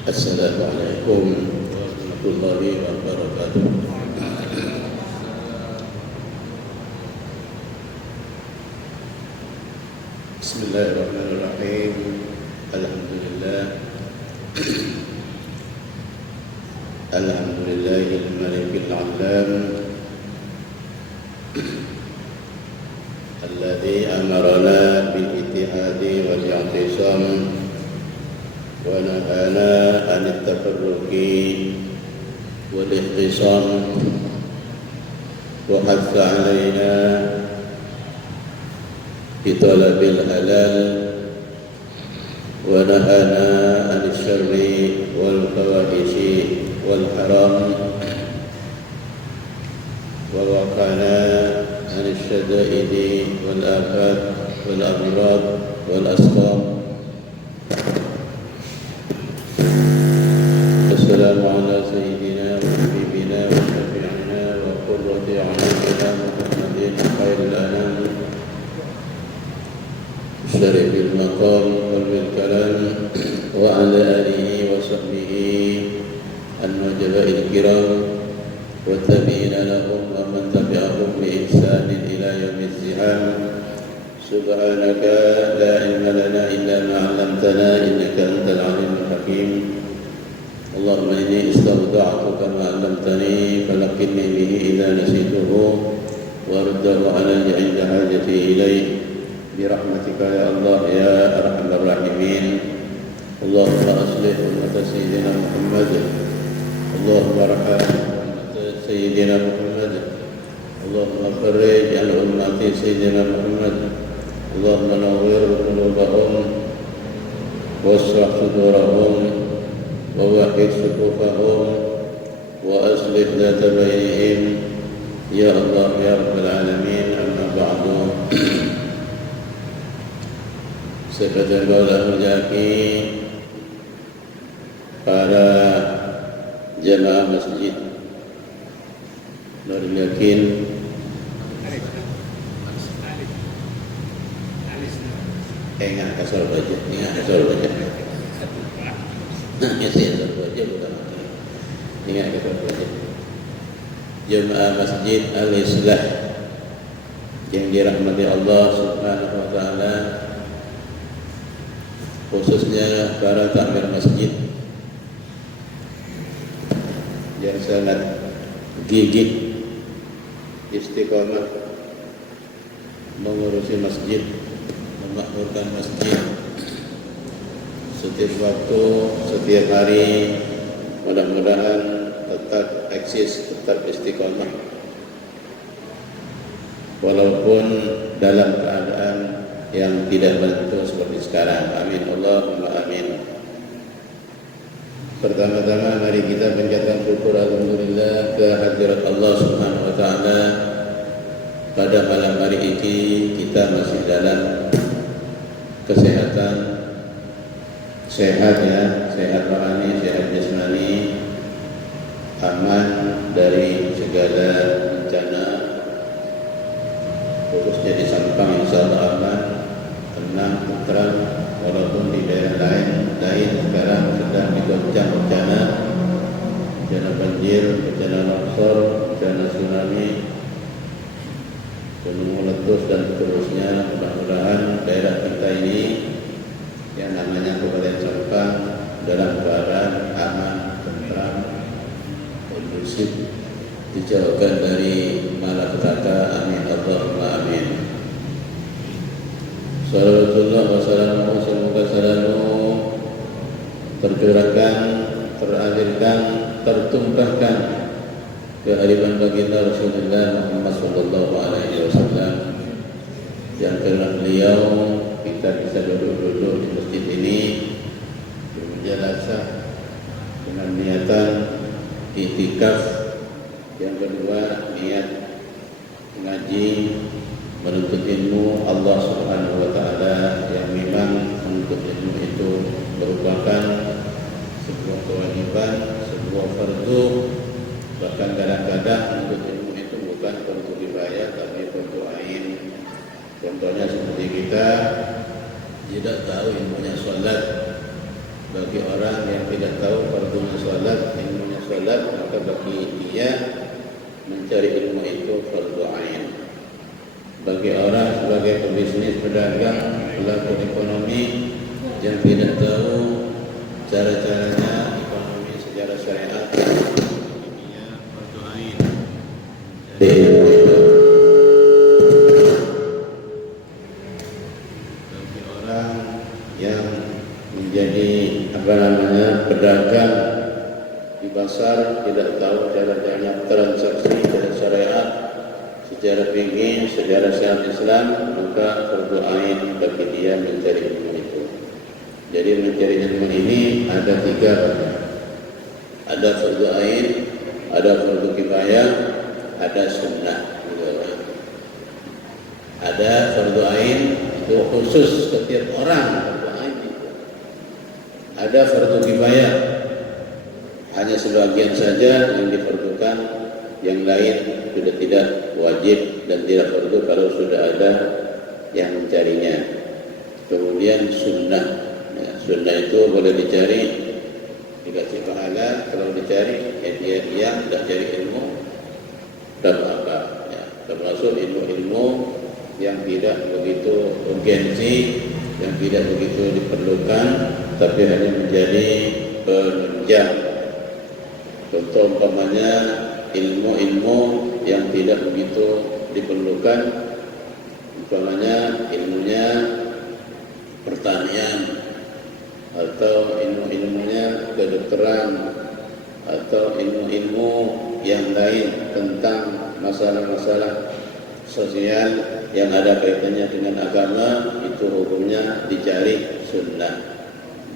Assalamualaikum warahmatullahi wabarakatuh. Bismillahirrahmanirrahim. Alhamdulillah. Alhamdulillahil malikil alam alladzi amarana bil ittihadi wal i'tisam wa nahana 'anil tafarruqi wal ihtisam wa hatha 'alaina bi talabil halal wa nahana 'anil syarri wal fawahishi wal haram wa waqana 'anil syada'idi wal afat wal amrad wal asqam. Assalamu ala sayyidina wa habibina wa syafi'ina wa qurrati a'yunina Muhammadin khairil anam syarifil maqam wal kalam wa ala alihi wa sahbihi al-mujaba'il kiram wa tabi'ina lahum wa man tabi'ahum bi ihsanin ila yawmiz ziham. Subhanaka la ilma lana illa ma 'allamtana innaka antal alimul hakim. Allahumma inni istawda'tuka ma 'allamtani falaqqinni bihi idza nasituhu waruddahu 'alayya 'inda hajati ilayhi birahmatika ya Allah ya arhamar rahimin. Allahumma aslih ummat sayyidina Muhammad, Allahumma arham ummat sayyidina Muhammad, Allahumma farrij an ummati sayyidina Muhammad, Allahumma nawwir qulubahum washrah sudurahum wa wahhid sufufahum wa aslih dhata bainihim ya Allah ya rabbal alamin. Amma ba'du. Seperti Maulana Mujaki, para jemaah masjid Nurul Yakin, ingat kasar baca, ingat kasar baca. Nah, kasar baca bukan apa. Ingat kasar baca. Jemaah Masjid Al-Islah yang dirahmati Allah Subhanahu wa taala, khususnya para takmir masjid yang sangat gigih istiqamah mengurusi masjid, memakmurkan masjid setiap waktu, setiap hari. Mudah-mudahan tetap eksis, tetap istiqamah walaupun dalam keadaan yang tidak menentu seperti sekarang. Amin Allahumma amin. Pertama-tama mari kita panjatkan syukur alhamdulillah kehadirat Allah Subhanahu wa taala. Pada malam hari ini kita masih dalam kesehatan, sehat ya, sehat rohani, sehat jasmani, aman dari segala bencana, khususnya di Sampang insyaallah aman, tenang, tentram, walaupun di daerah lain sekarang sedang digoncang bencana banjir, bencana longsor, bencana tsunami, gunung meletus dan seterusnya. Mudah-mudahan daerah kita ini yang namanya Kabupaten Sampang dalam keadaan aman, tentram, kondusif, dijauhkan dari malapetaka. Amin Allahumma amin. Salawatullah wassalamu semoga salamu tercurahkan, teralirkan, tertumpahkan ke hadirat baginda Rasulullah Muhammad sallallahu alaihi wasallam, yang karena beliau kita bisa duduk-duduk di masjid ini bermujalasah dengan niatan iktikaf. Yang kedua, niat mengaji, menuntut ilmu Allah Subhanahu wa taala, yang memang menuntut ilmu itu merupakan sebuah kewajiban, sebuah fardu. Bahkan kadang-kadang menuntut ilmu itu bukan fardu kifayah tapi fardu ain. Contohnya seperti kita tidak tahu ilmunya salat, bagi orang yang tidak tahu fardunya salat, ilmunya salat, maka bagi dia mencari ilmu itu fardu ain. Bagi orang sebagai pebisnis, pedagang, pelaku ekonomi yang tidak tahu cara-caranya ekonomi secara syariat, dia fardu ain mencari ilmu itu. Bagi orang yang menjadi pedagang di pasar, tidak tahu cara-cara transaksi secara syariat, secara fikih, secara syariat Islam, maka fardu ain bagi dia mencari ilmu itu. Jadi mencari ilmu ini ada 3. Ada fardu ain, ada fardu kifayah, ada sunnah. Ada fardu ain itu khusus setiap orang. Ada fardu kifayah, hanya sebagian saja yang difardukan, yang lain sudah tidak wajib dan tidak fardu kalau sudah ada yang mencarinya. Kemudian sunnah, ya, sunnah itu boleh dicari, dikasih pahala kalau dicari, ya dia tidak cari ilmu dan apa, ya, termasuk ilmu-ilmu yang tidak begitu urgensi, yang tidak begitu diperlukan, tapi hanya menjadi penunjang. Contoh umpamanya ilmu-ilmu yang tidak begitu diperlukan, umpamanya ilmunya pertanian, atau ilmu-ilmunya kedokteran, atau ilmu-ilmu yang lain tentang masalah-masalah sosial yang ada kaitannya dengan agama, itu hukumnya dicari sunnah,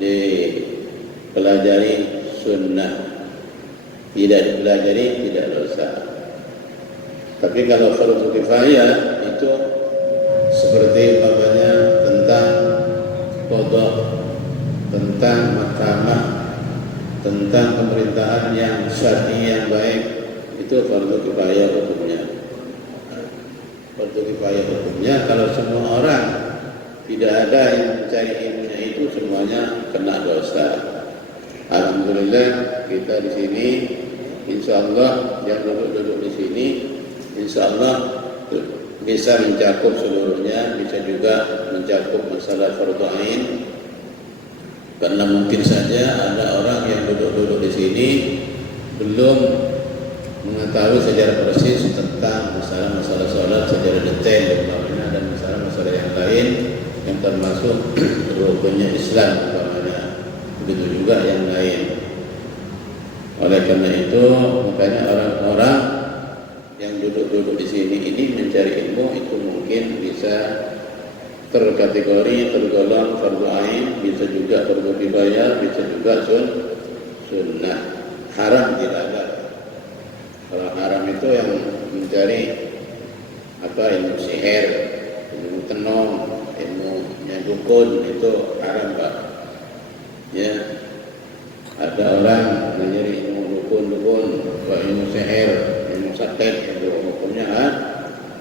dipelajari sunnah, tidak dipelajari tidak dosa. Tapi kalau fardu kifayah itu seperti umpamanya tentang qada, tentang mahkamah, tentang pemerintahan yang syar'i yang baik, itu fardu kifayah hukumnya. Fardu kifayah hukumnya kalau semua orang tidak ada yang mencari ilmunya, itu semuanya kena dosa. Alhamdulillah kita di sini, insya Allah yang duduk-duduk di sini, insya Allah bisa mencakup seluruhnya, bisa juga mencakup masalah fardu ain. Karena mungkin saja ada orang yang duduk-duduk di sini belum mengetahui secara persis tentang masalah-masalah sholat secara detail, dan masalah-masalah yang lain yang termasuk rukunnya Islam, begitu juga yang lain. Oleh karena itu, makanya orang-orang yang duduk-duduk di sini ini mencari ilmu itu mungkin bisa terkategori tergolong fardu ain, bisa juga fardu kifayah, bisa juga sunnah. Haram tidak ada. Kalau haram itu yang mencari ilmu sihir, ilmu tenung, ilmunya dukun, itu haram, Pak. Ya, ada orang mencari ilmu dukun, ilmu sihir, ilmu santet, itu hukumnya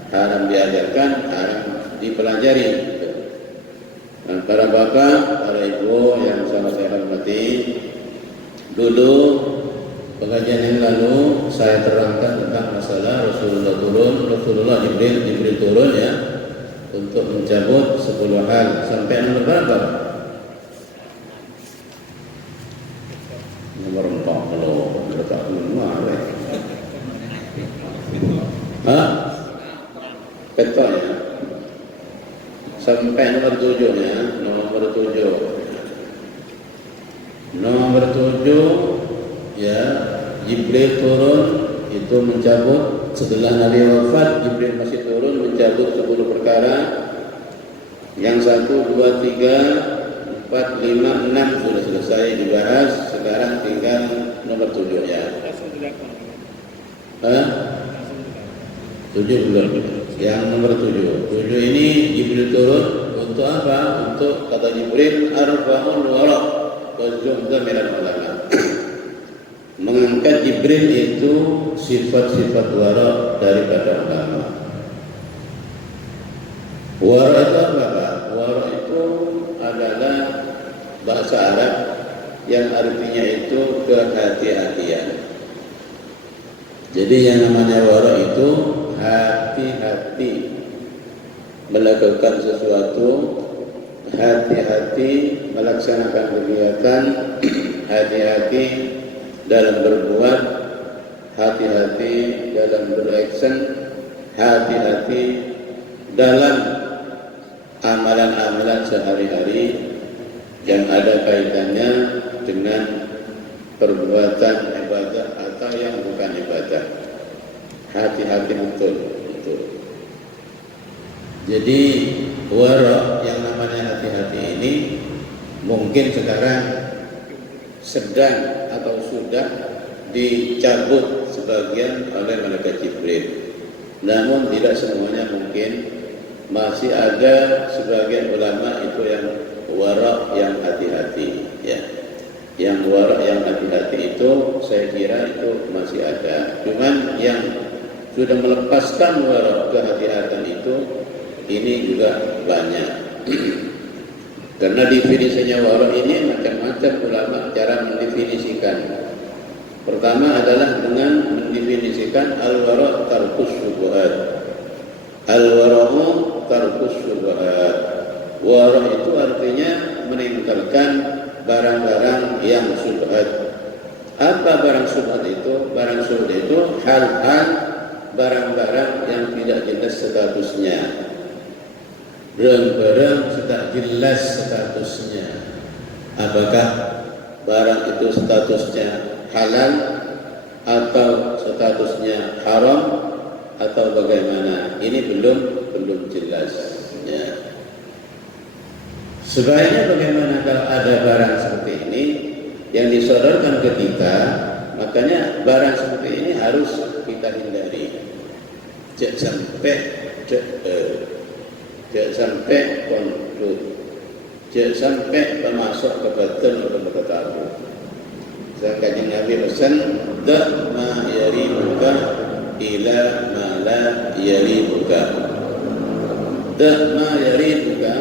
haram diajarkan, haram dipelajari. Dan para bapak, para ibu yang sama saya hormati, dulu pengajian yang lalu saya terangkan tentang masalah Rasulullah Jibril turun ya, untuk mencabut 10 hal. Sampai nomor berapa? Nomor 4 kalau berkat semua. Betul ya. Sampai nomor 7 ya, nomor 7. Nomor 7 ya, Jibril turun itu mencabut setelah Nabi wafat. Jibril masih turun mencabut 10 perkara. Yang 1, 2, 3, 4, 5, 6 sudah selesai dibahas. Sekarang tinggal nomor 7 ya. 7 belum. Yang nomor 7. 7 ini Jibril turun untuk apa? Untuk kata Jibril arba'un wara wa zuhda minal ulama. Mengangkat Jibril itu sifat-sifat wara daripada ulama. Wara itu apa? Wara itu adalah bahasa Arab yang artinya itu kehati-hatian. Jadi yang namanya wara itu hati-hati melakukan sesuatu, hati-hati melaksanakan kegiatan, hati-hati dalam berbuat, hati-hati dalam beraction, hati-hati dalam amalan-amalan sehari-hari yang ada kaitannya dengan perbuatan ibadah atau yang bukan ibadah. Hati-hati betul. Jadi wara yang namanya hati-hati ini mungkin sekarang sedang atau sudah dicabut sebagian oleh malaikat Jibril. Namun tidak semuanya mungkin, masih ada sebagian ulama itu yang wara yang hati-hati, ya. Yang wara yang hati-hati itu saya kira itu masih ada. Cuman yang sudah melepaskan wara kehati-hatian itu ini juga banyak. Karena definisinya wara ini macam-macam ulama cara mendefinisikan. Pertama adalah dengan mendefinisikan al-wara tarkus syubhat. Al-wara'u tarkus syubhat. Wara itu artinya meninggalkan barang-barang yang syubhat. Apa barang syubhat itu? Barang syubhat itu hal-hal barang-barang yang tidak jelas statusnya. Barang-barang tidak jelas statusnya. Apakah barang itu statusnya halal atau statusnya haram atau bagaimana? Ini belum jelas, ya. Sebaiknya bagaimana kalau ada barang seperti ini yang disodorkan ke kita, makanya barang seperti ini harus kita hindari. Jangan sampai kontrol, jangan sampai termasuk ke batin atau ke tabu. Kanjeng Nabi pesan, da ma yaribuka ila ma la yaribuka. Da ma yaribuka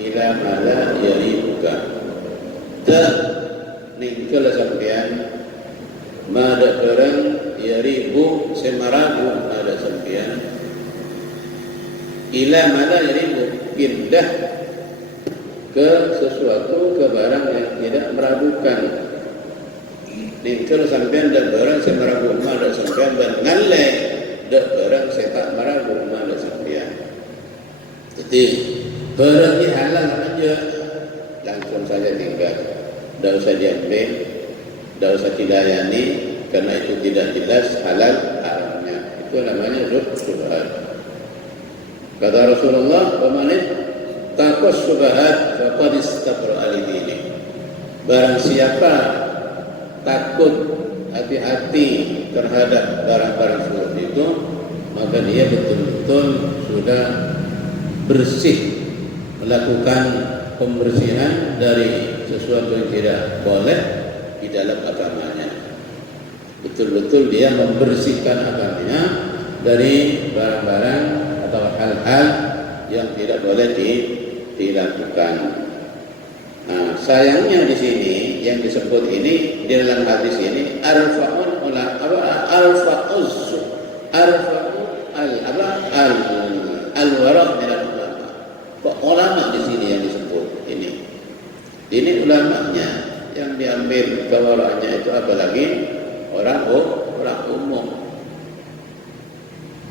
ila ma la yaribuka. Da ningkel sampean ma da barang yaribu semarabu ada sampean. Ila ma la yaribu, pindah ke sesuatu, ke barang yang tidak meragukan. Ningkel sampean dan barang saya meragu ada sampean dan ngalle dan barang saya tak meragu ada sampean. Jadi barangnya halal aja langsung saja tinggal, tidak usah diambil, tidak usah dilayani karena itu tidak jelas halal haramnya. Itu namanya syubhat. Kata Rasulullah, "Wamanit taqwas syubhat faqad istabra al-dini." Barang siapa takut, hati-hati terhadap barang-barang syubhat itu, maka dia betul-betul sudah bersih, melakukan pembersihan dari sesuatu yang tidak boleh di dalam agamanya. Betul-betul dia membersihkan agamanya dari barang-barang atau hal-hal yang tidak boleh dilakukan. Nah, sayangnya di sini yang disebut ini di dalam hadis ini arfa'ul ulama arfa'uz al-wara' minal ulama. Kok ulama di sini yang disebut ini? Ini ulamanya yang diambil kewara'nya itu, apalagi orang umum.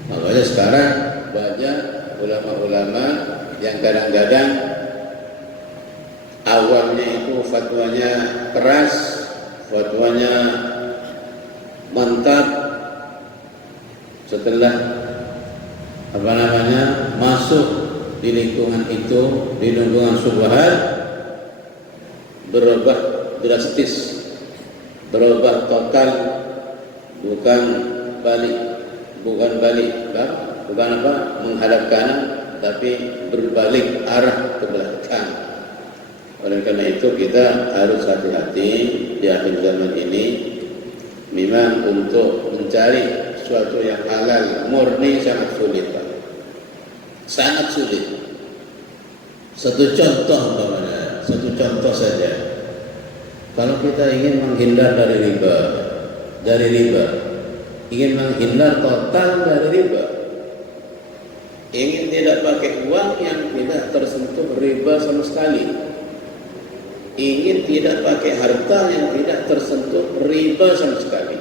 Makanya sekarang banyak ulama-ulama yang kadang-kadang awalnya itu fatwanya keras, fatwanya mantap. Setelah masuk di lingkungan itu, di lingkungan syubhat, berubah drastis, berubah total, bukan menghadap kanan, tapi berbalik arah ke belakang. Oleh karena itu kita harus hati-hati di akhir zaman ini. Memang untuk mencari sesuatu yang halal murni sangat sulit, Pak. Sangat sulit. Satu contoh saja. Kalau kita ingin menghindar dari riba, ingin menghindar total dari riba, ingin tidak pakai uang yang tidak tersentuh riba sama sekali, ingin tidak pakai harta yang tidak tersentuh riba sama sekali.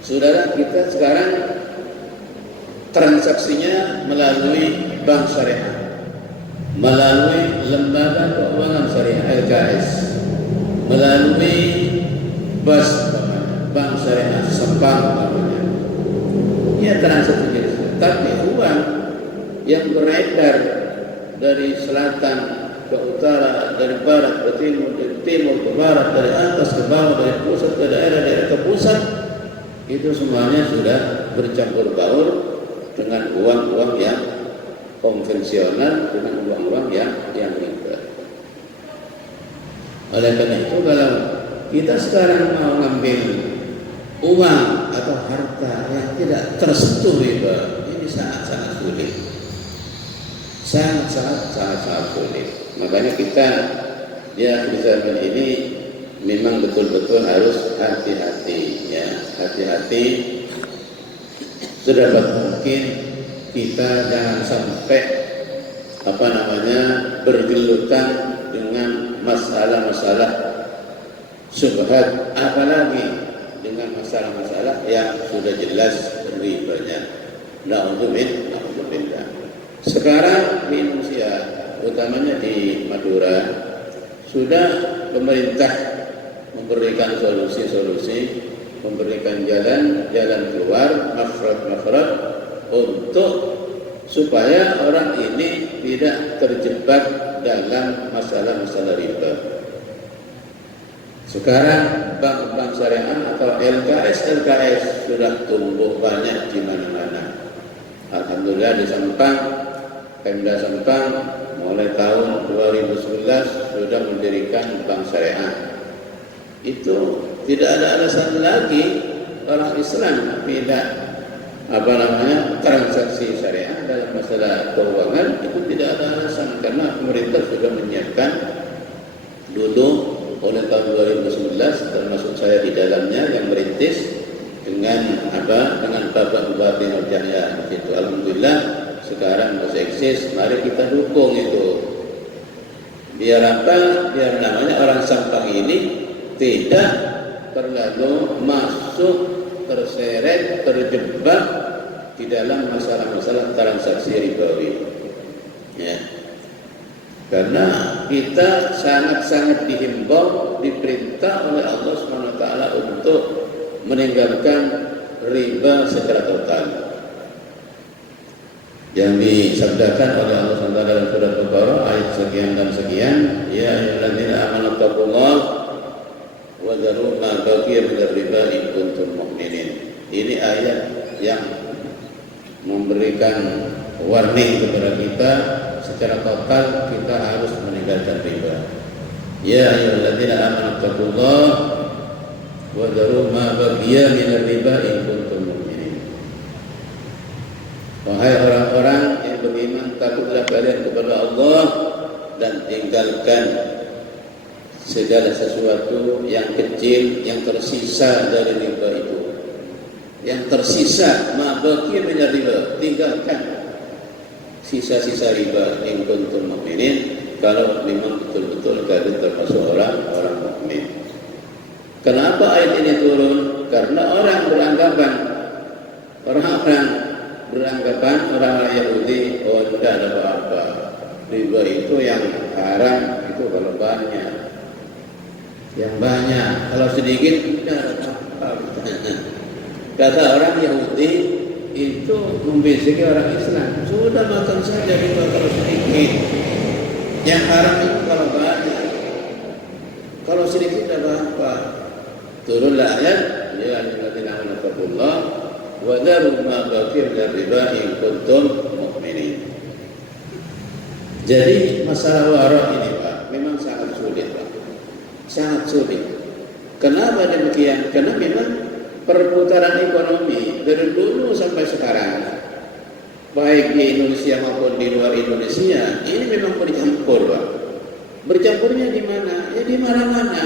Saudara, kita sekarang transaksinya melalui bank syariah, melalui lembaga keuangan syariah LKS, melalui bank syariah Sempang namanya. Ya, transaksi jenis. Tapi uang yang beredar dari selatan ke utara, dari barat ke timur, dari timur ke barat, dari atas ke bawah, dari pusat ke daerah, daerah ke pusat, itu semuanya sudah bercampur baur dengan uang-uang yang konvensional, dengan uang-uang yang riba. Oleh karena itu, kalau kita sekarang mau ngambil uang atau harta yang tidak tersentuh riba, ini sangat-sangat sulit. Sangat-sangat sulit. Makanya kita di zaman ini memang betul-betul harus hati-hati, ya, hati-hati. Sedapat mungkin kita jangan sampai bergelutan dengan masalah-masalah syubhat, apalagi dengan masalah-masalah yang sudah jelas ribanya. Na'udzubillah. Sekarang di Indonesia, utamanya di Madura, sudah pemerintah memberikan solusi-solusi, memberikan jalan keluar, makhraj untuk supaya orang ini tidak terjebak dalam masalah-masalah riba. Sekarang bank-bank syariah atau LKS sudah tumbuh banyak di mana-mana. Alhamdulillah di Sempang, Pemda Sempang mulai tahun 2011 sudah mendirikan bank syariah. Itu tidak ada alasan lagi orang Islam tidak transaksi syariah dalam masalah keuangan. Itu tidak ada alasan, karena pemerintah sudah menyiapkan dulu oleh tahun 2011, termasuk saya di dalamnya yang merintis dengan Bapak Bupati Nur Jaya. Itu alhamdulillah sekarang masih eksis. Mari kita dukung itu. Biar namanya orang Sampang ini tidak terlalu masuk, terseret, terjebak di dalam masalah-masalah transaksi ribawi. Ya. Karena kita sangat-sangat dihimbau, diperintah oleh Allah SWT untuk meninggalkan riba secara total. Yang disabdakan oleh Allah SWT dalam surat Al-Baqarah ayat sekian dan sekian, ya ayyuhalladzina amanu taqullaha wa dharu ma baqiya minir riba in kuntum mu'minin. Ini ayat yang memberikan warning kepada kita secara total kita harus meninggalkan riba. Ya ayyuhalladzina amanu taqullaha wa dharu ma baqiya minir riba in kuntum mu'minin. Wahai orang-orang yang beriman, takutlah kalian kepada Allah dan tinggalkan segala sesuatu yang kecil yang tersisa dari riba itu. Yang tersisa, ma baqiya minir riba, tinggalkan sisa-sisa riba in kuntum mu'minin, kalau memang betul-betul kalian termasuk orang-orang mukmin. Kenapa ayat ini turun? Karena orang Yahudi, oh tidak ada apa-apa, riba itu yang haram itu kalau banyak, yang banyak, kalau sedikit tidak ada apa-apa. Kata orang Yahudi itu membisiki orang Islam, sudah makan saja riba kalau sedikit, yang haram itu kalau banyak, kalau sedikit tidak apa-apa. Turunlah ayat, ya ayyuhalladzina amanu taqullaha wa dharu ma baqiya minir riba in kuntum mu'minin. Jadi masalah wara ini Pak, memang sangat sulit Pak, sangat sulit. Kenapa demikian? Karena memang perputaran ekonomi dari dulu sampai sekarang, baik di Indonesia maupun di luar Indonesia, ini memang bercampur Pak. Bercampurnya di mana? Ya di mana-mana.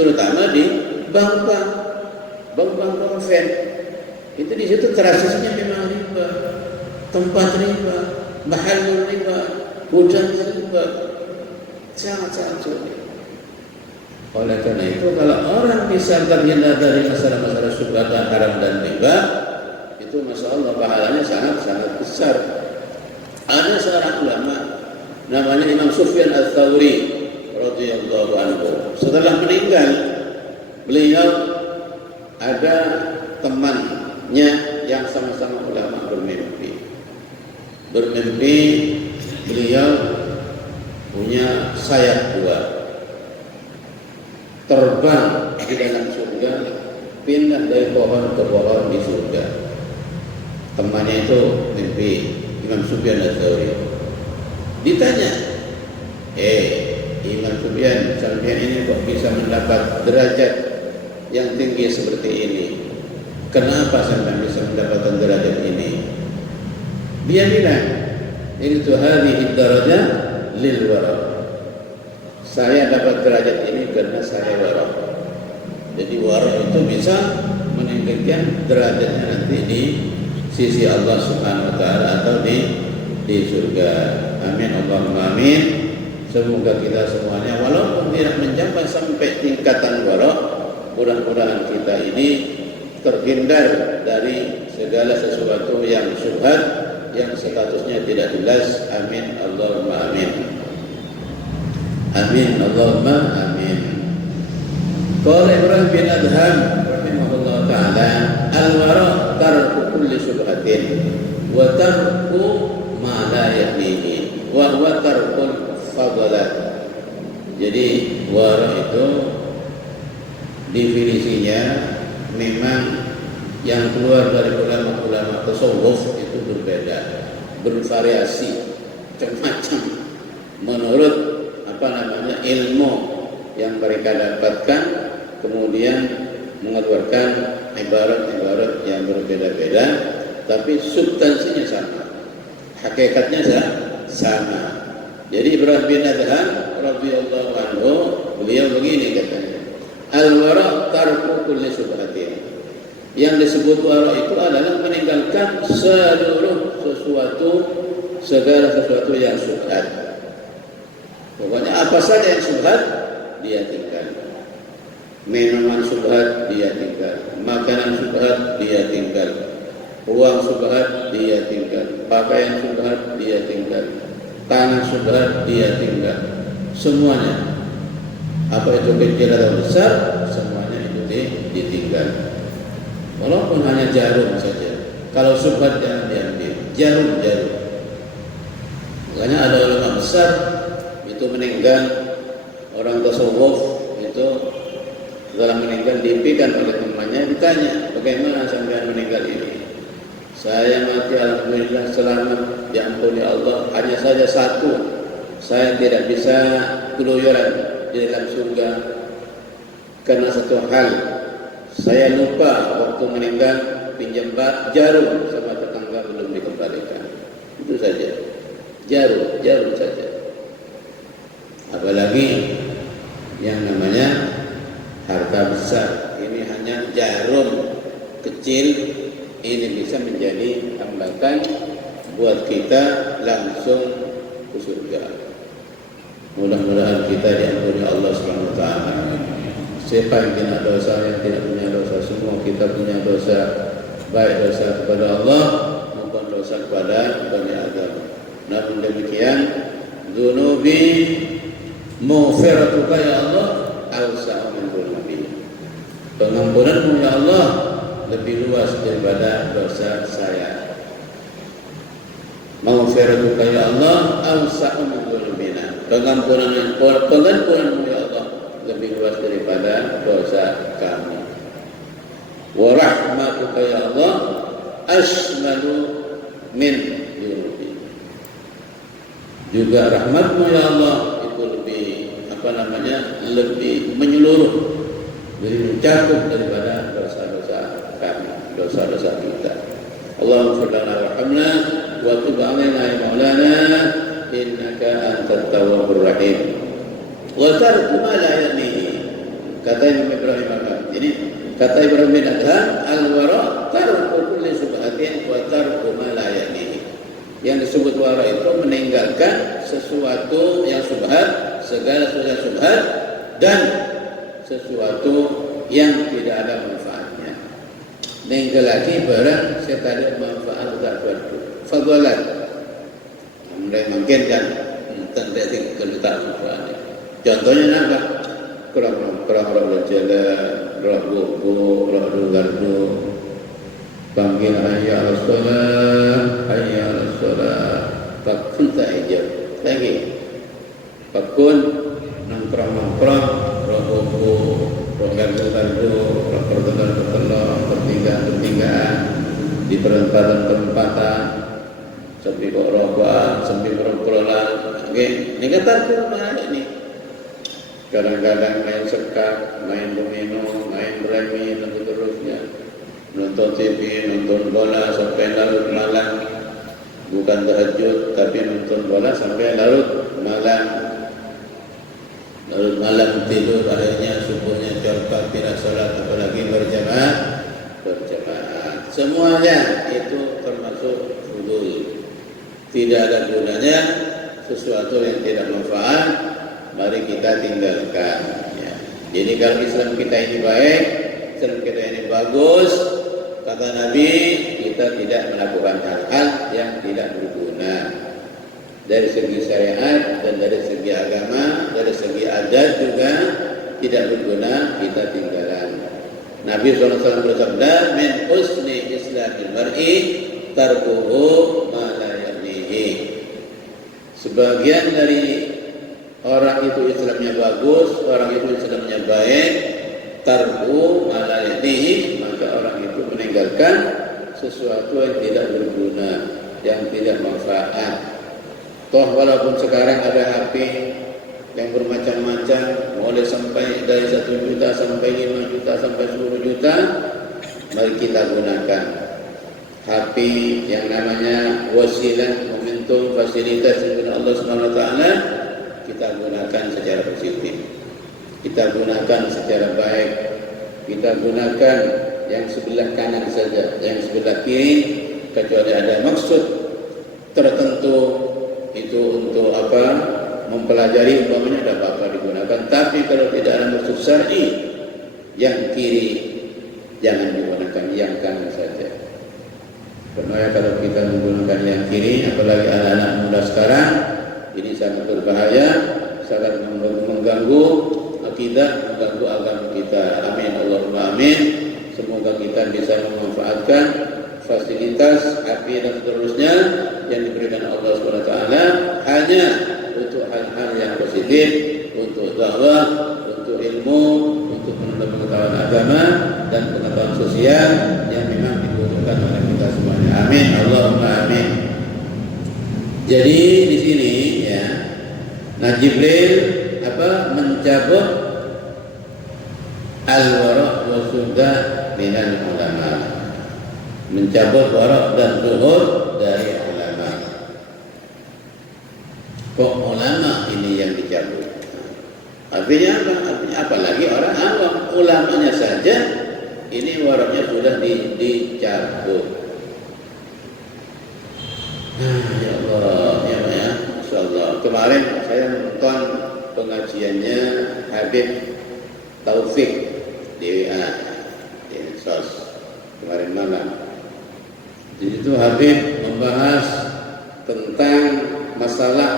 terutama di bank-bank konven. Itu di situ transaksinya memang riba, tempat riba, mahal riba, hujan riba, sangat sulit. Oleh karena itu, kalau orang bisa terhindar dari masalah-masalah syubhat haram dan riba, itu masya Allah pahalanya sangat besar. Ada seorang ulama namanya Imam Sufyan Ats-Tsauri radhiyallahu anhu. Setelah meninggal, beliau ada temannya yang sama-sama ulama bermimpi beliau punya sayap dua, terbang di dalam surga, pindah dari pohon ke pohon di surga. Temannya itu mimpi Imam Sufyan Ats-Tsauri. Ditanya, Imam Sufyan, sampean ini kok bisa mendapat derajat yang tinggi seperti ini? Kenapa sampean bisa mendapatkan derajat ini? Dia bilang, itu hadhihi darajat lil wara. Saya dapat derajat ini karena saya wara. Jadi wara itu bisa meningkatkan derajatnya nanti di sisi Allah Subhanahu wa taala atau di surga. Amin Allahumma amin. Semoga kita semuanya walaupun tidak mencapai sampai tingkatan wara, mudah-mudahan kita ini terhindar dari segala sesuatu yang syubhat, yang statusnya tidak jelas. Amin Allahumma amin. Amin Allahumma amin. Qala Ibrahim bin Adham rahimahullah ta'ala, al-wara tarku kulli syubhatin wa tarku ma la yahnihi wa huwa tarkul fadalat. Jadi wara itu definisinya memang yang keluar dari ulama-ulama tasawuf itu berbeda, bervariasi, macam-macam menurut ilmu yang mereka dapatkan, kemudian mengeluarkan ibarat-ibarat yang berbeda-beda, tapi substansinya sama, hakikatnya sama. Jadi Ibrahim bin Adham radhiyallahu anhu, beliau begini katanya, al-wara tarku kulli syubhatin. Yang disebut wara itu adalah meninggalkan seluruh segala sesuatu yang syubhat. Pokoknya apa saja yang syubhat dia tinggal. Minuman syubhat dia tinggal, makanan syubhat dia tinggal, uang syubhat dia tinggal, pakaian syubhat dia tinggal, tanah syubhat dia tinggal. Semuanya, apa itu kecil atau besar, semuanya itu ditinggal. Walaupun hanya jarum saja. Kalau syubhat jangan diambil, jarum. Makanya ada ulama besar itu meninggal, orang tasawuf itu setelah meninggal diimpikan oleh temannya, ditanya, bagaimana sampai meninggal ini? Saya mati alhamdulillah selamat, diampuni Allah. Hanya saja satu, saya tidak bisa keluyuran di dalam surga karena satu hal, saya lupa waktu meninggal pinjam jarum sama tetangga belum dikembalikan. Itu saja, jarum saja. Apalagi yang namanya harta besar, ini hanya jarum kecil, ini bisa menjadi hambatan buat kita langsung ke surga. Mudah-mudahan kita diampuni Allah Subhanahu wa taala. Siapa yang tidak dosa, yang tidak punya dosa, semua kita punya dosa, baik dosa kepada Allah maupun dosa kepada Bani Adam. Namun demikian, dzunubi maghfiratuka ya Allah awsa'u min dzunubi. Pengampunanmu ya Allah lebih luas daripada dosa saya. Maghfiratuka ya Allah awsa'u min dzunubina. Pengampunanmu ya Allah lebih luas daripada dosa kami. Wa rahmatuka ya Allah ashmalu min dzunubi. Juga rahmatmu ya Allah itu lebih lebih menyeluruh, lebih mencakup daripada dosa-dosa kami, dosa-dosa kita. Allahumma shalli ala warhamna wa tub 'alaina ya maulana innaka antat tawwabur rahim. Wa tarku ma la ya'nihi. kata Imam Ibrahim Adham. Jadi kata Ibrahim bin Adham, al-wara' tarku kulli subhatin wa tarku ma la ya'nihi. Yang disebut wara itu meninggalkan sesuatu yang subhat, segala sesuatu yang subhat, dan sesuatu yang tidak ada manfaatnya. Meninggal lagi barang saya tadi manfaat tak berdu. Fadwalat. Mulai mungkin kan tentang kedutaan manfaatnya. Contohnya apa? Kurang berjalan, roh buku, roh gardu. Panggil hayya ala sholat, fakun tak ijab. Lagi, fakun nongkrong, roh buku, roh gardu, roh pertinggaan, di perempatan, sampai rokokan, sampai perempuan. Oke, ini kata rumah ini. Kadang-kadang main sekak, main domino, main remi, dan seterusnya. Nonton TV, nonton bola sampai larut malam. Bukan tahajud, tapi nonton bola sampai larut malam. Larut malam tidur, akhirnya subuhnya corpak, tidak sholat, apalagi berjamaah. Semuanya itu termasuk fudul. Tidak ada gunanya, sesuatu yang tidak manfaat, mari kita tinggalkan. Ya. Jadi kalau Islam kita ini baik, Islam kita ini bagus, kata Nabi, kita tidak melakukan hal-hal yang tidak berguna. Dari segi syariat dan dari segi agama, dari segi adat juga tidak berguna, kita tinggalkan. Nabi SAW bersabda, min husni islamil mar'i tarkuhu ma la ya'nihi. Sebagian dari orang itu Islamnya bagus, orang itu Islamnya baik, tarku ma la ya'nihi, maka orang itu meninggalkan sesuatu yang tidak berguna, yang tidak manfaat. Toh walaupun sekarang ada HP yang bermacam-macam, mulai sampai dari 1 juta sampai 5 juta sampai 10 juta, mari kita gunakan HP yang namanya wasilah, momentum, fasilitas yang Allah Subhanahu wa taala, kita gunakan secara positif. Kita gunakan secara baik. Kita gunakan yang sebelah kanan saja, yang sebelah kiri kecuali ada maksud tertentu itu untuk apa? Mempelajari, umpamanya ada apa-apa digunakan. Tapi kalau tidak ada maksud syar'i, yang kiri jangan digunakan, yang kanan saja. Karena kalau kita menggunakan yang kiri, apalagi anak-anak muda sekarang, ini sangat berbahaya, sangat mengganggu akidah, mengganggu agama kita. Amin, Allahumma amin. Semoga kita bisa memanfaatkan fasilitas, HP dan seterusnya yang diberikan Allah SWT hanya untuk hal-hal yang positif, untuk dakwah, untuk ilmu, untuk menambah pengetahuan agama dan pengetahuan sosial yang memang dibutuhkan oleh kita semuanya. Amin, Allahumma amin. Jadi di sini ya, nah Jibril mencabut al-wara' wa sunnah minal ulama, mencabut wara' dan zuhud dari ulama. Kok ulama ini yang dicabut? Artinya apa? Artinya apalagi orang awam, ulamanya saja ini waranya sudah dicabut. Ya Allah, ya Masya Allah. Kemarin saya nonton pengajiannya Habib Taufik di WA, di medsos kemarin malam. Di situ Habib membahas tentang masalah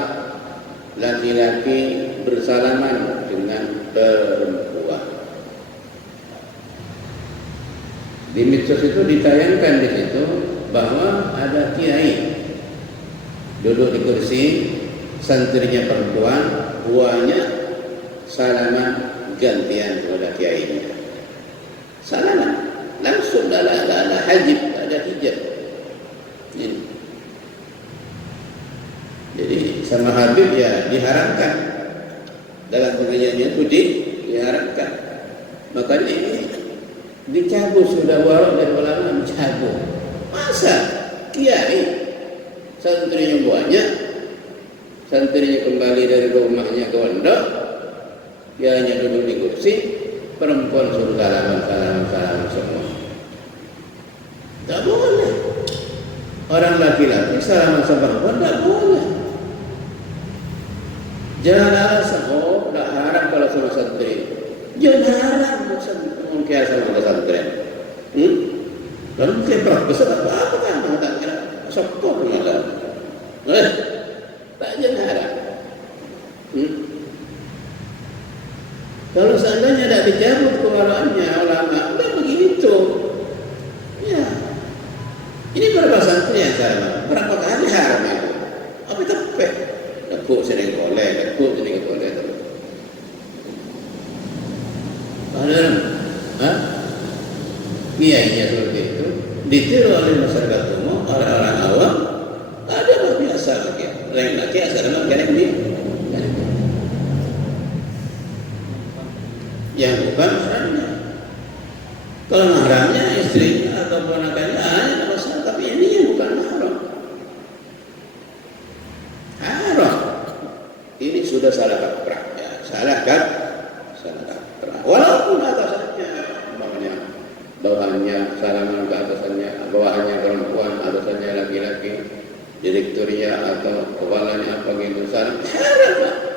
laki-laki bersalaman dengan perempuan. Di medsos itu ditayangkan di situ bahwa ada kiai duduk di kursi, santrinya perempuan, buahnya salaman gantian kepada kiainya. Salaman langsung, ada hajib, ada hijab. Ini. Jadi sama Habib ya diharamkan dalam pengajiannya itu diharamkan. Makanya ini dicabut, sudah warok dan ulama mencabut. Masa kiai santrinya banyak, santrinya kembali dari rumahnya ke pondok, kiainya duduk di kursi, perempuan suruh salaman semua. Tak boleh. Orang laki-laki salaman sama perempuan tak boleh. Jangan alasan, oh tak haram kalau sama santri. Jangan haram mungkin sama santri. Kalau mungkin besar apa kan? Tak kira sokong malah. Tak jangan haram. Kalau seandainya tidak dicabut kewalaannya ulama, udah begitu. Ya, ini berapa santri yang sama? Berapa kali haram itu? Apa tepek? Lekuk sering boleh, lekuk sering boleh. Ada, kiainya seperti itu ditiru oleh masyarakat umum, oleh orang awam. Ada yang biasa lagi, lain lagi asal memang di yang bukan mahramnya. Kalau mahramnya istrinya atau ponakannya hanya masalah, tapi ini yang bukan mahram. Haram. Ini sudah salah kaprah. Ya, salah kaprah. Walaupun atasannya, bawahannya salaman ke atasannya, bawahannya perempuan, atasannya laki-laki, direkturnya atau kepalanya apa gitu, salam haram.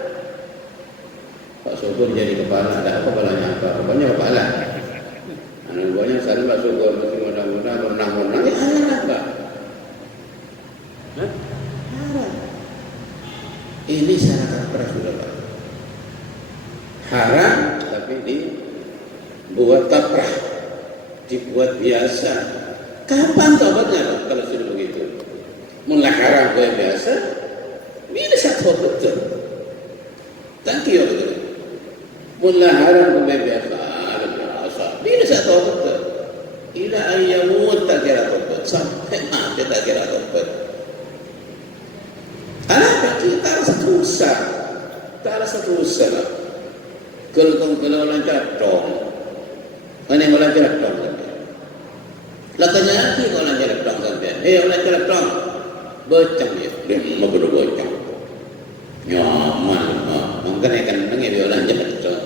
Pak Syukur jadi kepala, ada apa kepalanya apa? Kepalanya kepala. Anak buahnya saling Pak Syukur masih mudah-mudahan menang-menang. Ya haram Pak. Haram. Ini sangat kaprah sudah Pak. Haram tapi dibuat kaprah, dibuat biasa. Kapan tobatnya Pak kalau sudah begitu? Mulai haram kayak biasa, bila satu betul. Thank you betul. Mulai haram kebiasa, bila saya tahu betul, ila ayyamut tak kira betul, sampai mati tak kira betul. Anak kita rasa susah lah. Kalau lancar dong, mana yang lancar dong kan? Lakanya lagi kalau lancar dong kan? Lancar dong, bocang ya, dia mau bocang. Nyaman, mungkin akan mengambil lancar dong.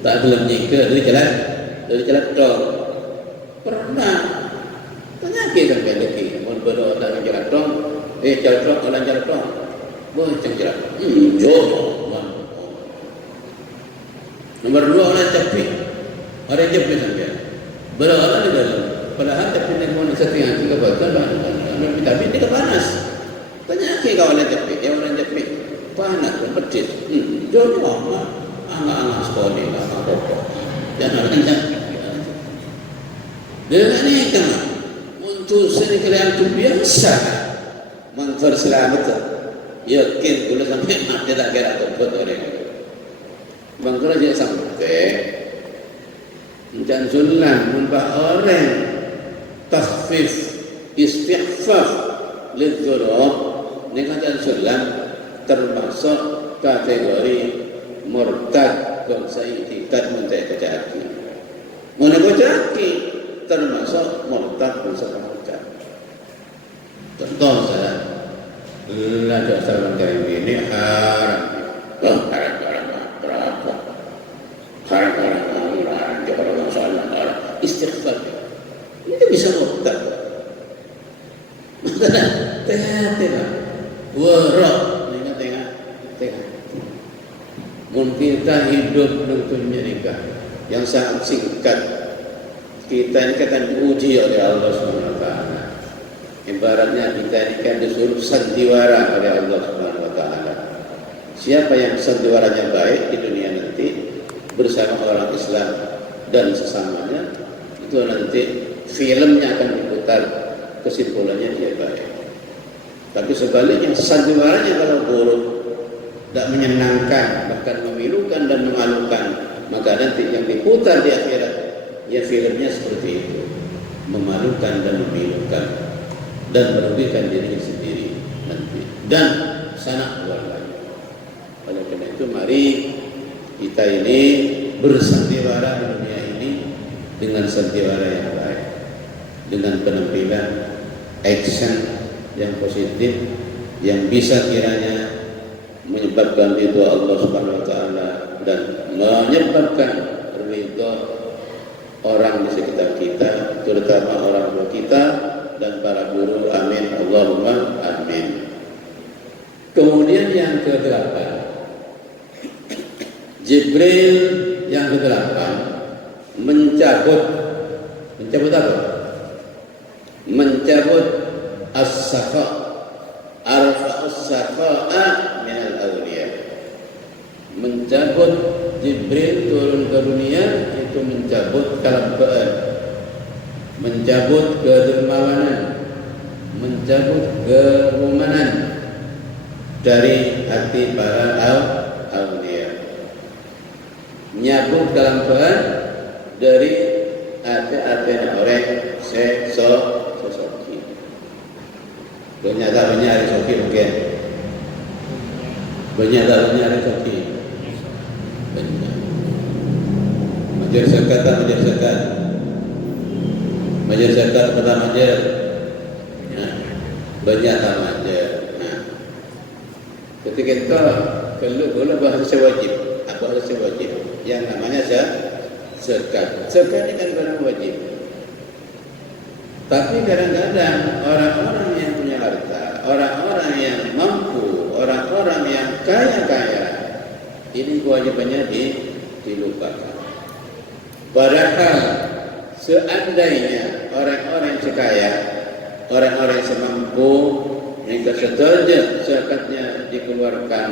Tak belum nyika dari jalan dong. Pernah penyakit sampai lagi. Mun berdoa tak jalan dong. Jalan dong orang jalan dong. Bocang jalan. Jom. Nomor 2 orang capek. Orang capek sampai. Berdoa di dalam. Padahal capek ni pun setengah tiga betul. Tapi dia panas. Penyakit kau orang capek. Yang orang capek panas pun pedis. Jom. Anak-anak sekolah ni, anak pokok. Jangan dengan ini kan untuk seni kalian itu biasa manfaat selamat. Yakin kalau sampai mati tak kira tempat orang. Bangkala dia sampai dan sunnah membuat orang takhfif istighfaf lidzurab dengan dan sunnah termasuk kategori murtad bangsa itikat mentai kejaki. Mana kejaki termasuk murtad bangsa murtad. Contoh saya, lada salam kayak ini haram berapa? Haram jangan orang salah haram. Istighfar itu bisa murtad. Tengah-tengah, warok, tengah. Mungkin kita hidup tentunya nikah yang sangat singkat. Kita ini akan diuji oleh Allah SWT. Ibaratnya kita ini kan disuruh sandiwara oleh Allah SWT. Siapa yang sandiwaranya baik di dunia nanti bersama orang Islam dan sesamanya, itu nanti filmnya akan diputar, kesimpulannya dia baik. Tapi sebaliknya sandiwaranya kalau buruk, tidak menyenangkan, bahkan memilukan dan memalukan, maka nanti yang diputar di akhirat, ya filmnya seperti itu, memalukan dan memilukan dan merugikan dirinya sendiri nanti dan sanak keluarganya. Oleh karena itu mari kita ini bersandiwara di dunia ini dengan sandiwara yang baik, dengan penampilan action yang positif yang bisa kiranya menyebabkan ridha Allah Subhanahu wa taala dan menyebabkan orang di sekitar kita, terutama orang tua kita dan para guru. Amin, Allahumma amin. Kemudian yang ke-8, Jibril yang ke-8 mencabut apa? Mencabut as-safa, arfa'us safa'a minal awliya. Mencabut, Jibril turun ke dunia itu mencabut kelampaan, mencabut kedermawanan, mencabut kerumanan dari hati para awliya, nyabut kelampaan dari hati-hati orang sesoki. Banyak hari soki mungkin. Banyak hari soki. Majer zakat pertama majer. Banyak majer. Ketika itu kalau bahasa wajib, bahasa wajib yang namanya zakat. Zakat ini kan barang wajib. Tapi kadang-kadang orang-orang yang punya harta, orang-orang yang mampu, orang-orang yang kaya, ini kewajibannya dilupakan. Padahal seandainya orang-orang yang sekaya, orang-orang yang semampu, jika saja zakatnya dikeluarkan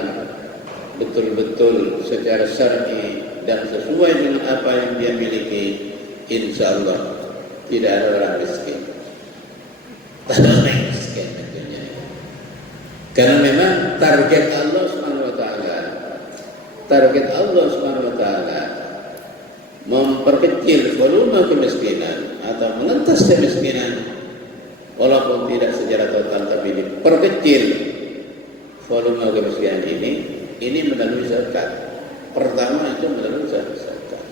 betul-betul secara syar'i dan sesuai dengan apa yang dia miliki, insya Allah tidak ada orang miskin. Tak ada orang miskin tentunya. Karena memang target Allah Subhanahu wa taala, target Allah Subhanahu wa taala memperkecil volume kemiskinan atau mengentas kemiskinan, walaupun tidak secara total tapi diperkecil volume kemiskinan ini melalui zakat. Pertama itu melalui zakat.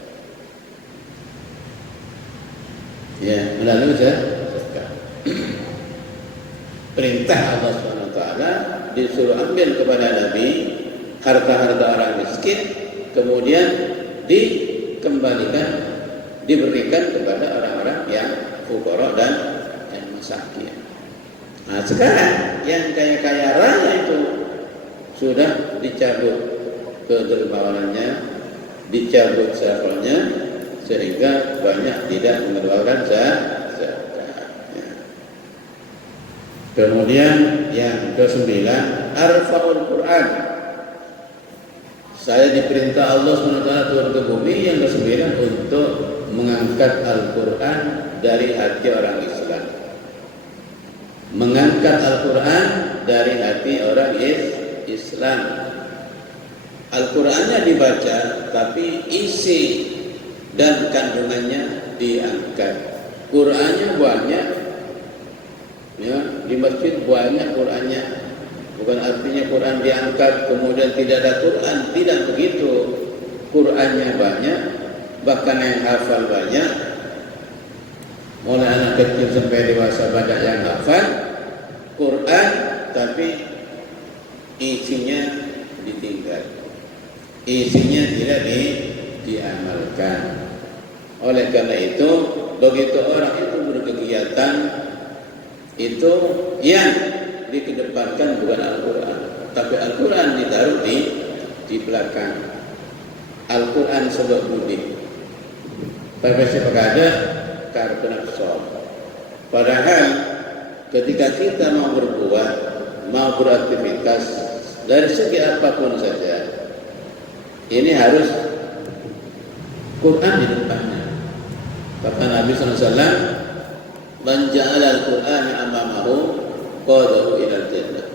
Ya, melalui zakat. Perintah Allah SWT disuruh ambil kepada Nabi harta-harta orang miskin, kemudian dikembalikan, diberikan kepada orang-orang yang fuqara dan masakin. Nah, sekarang yang kaya-kaya raya itu sudah dicabut kedermawanannya, dicabut zakalnya, sehingga banyak tidak mengeluarkan zakat. Kemudian yang ke-9, arfa'ul Quran. Saya diperintah Allah SWT turun ke bumi yang ke-9 untuk mengangkat Al-Quran dari hati orang Islam. Mengangkat Al-Quran dari hati orang Islam. Al-Qurannya dibaca, tapi isi dan kandungannya diangkat. Qurannya banyak, ya, di masjid banyak Qurannya. Bukan artinya Quran diangkat kemudian tidak ada Quran, tidak begitu. Qurannya banyak, bahkan yang hafal banyak. Mulai anak kecil sampai dewasa banyak yang hafal Quran, tapi isinya ditinggal, isinya tidak diamalkan. Oleh karena itu, begitu orang itu berkegiatan, itu yang dikedepankan bukan Al-Quran, tapi Al-Quran ditaruh di belakang. Al-Quran sebab budi, tapi sepakada kartu nafsu. Padahal ketika kita mau berbuat, mau beraktivitas dari segi apapun saja, ini harus Quran di depannya. Kata Nabi SAW, "Man ja'ala al-Qur'ana amamahu qadahu ila al-jannah,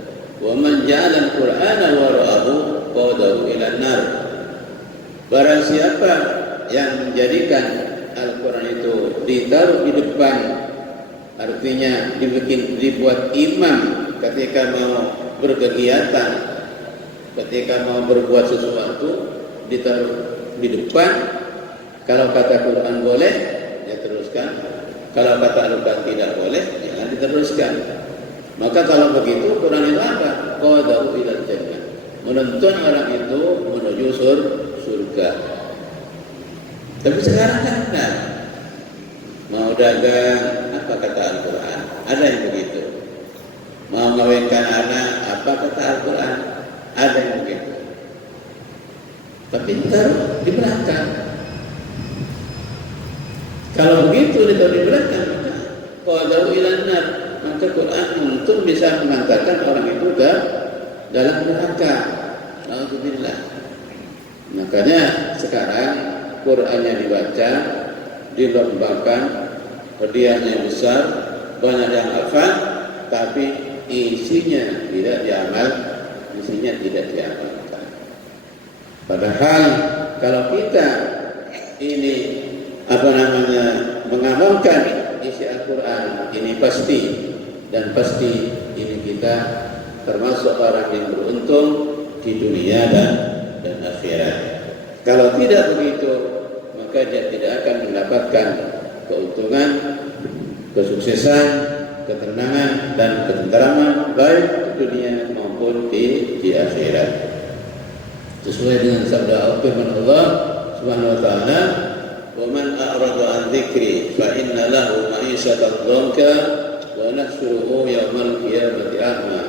wa man ja'ala al-Qur'ana wara'ahu qadahu ila an-nar." Barang siapa yang menjadikan Al-Quran itu ditaruh di depan, artinya dibuat imam ketika mau berkegiatan, ketika mau berbuat sesuatu, ditaruh di depan. Kalau kata Quran boleh, ya teruskan. Kalau kata Al-Quran tidak boleh, jangan diteruskan. Maka kalau begitu, Quran itu apa? Qadahu ilal jannah, menuntun orang itu menuju surga. Tapi sekarang kan enggak. dagang, apa kata Al-Quran? Ada yang begitu. Mau mengawinkan anak, apa kata Al-Quran? Ada yang begitu. Tapi taruh di belakang. Kalau begitu ditaruh di belakang, maka qadahu ilan nar, maka Quran untung bisa mengantarkan orang itu ke dalam neraka. Alhamdulillah. Makanya sekarang Qurannya dibaca, dilombakan, hadiahnya besar, banyak yang hafal, tapi isinya tidak diamalkan. Padahal kalau kita ini mengamalkan isi Al-Quran ini pasti ini kita termasuk orang yang beruntung di dunia dan akhirat. Kalau tidak begitu, maka dia tidak akan mendapatkan keuntungan, kesuksesan, ketenangan dan ketenteraman baik di dunia maupun di akhirat. Sesuai dengan sabda firman Allah Subhanahu wa taala, "Wa man a'rada an dzikri fa inna lahu ma'isyatan dhanka wa nahsyuruhu yaumal qiyamati a'ma."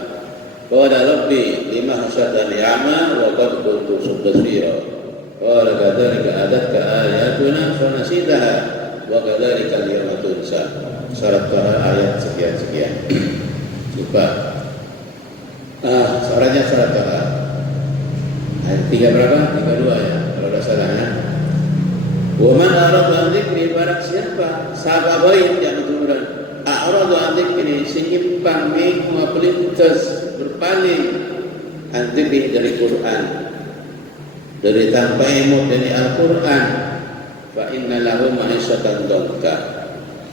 Qala rabbi lima hasyatani a'ma wa qad kuntu basira. Qala kadzalika atatka ayatuna fa nasitaha wa kadzalika al-yawma tunsa. Surat ayat sekian. Lupa. Suratnya surat ayat 3 berapa? 32 ya, kalau tidak salah ya. Wa man arada an dzikri, barang siapa sahabat baik yang turun arada an dzikri, singipang minggu pelintas berpaling an dzikri dari Quran, dari tanpa ilmu dari Al-Quran, fa inna lahu ma'isyatan dhanka,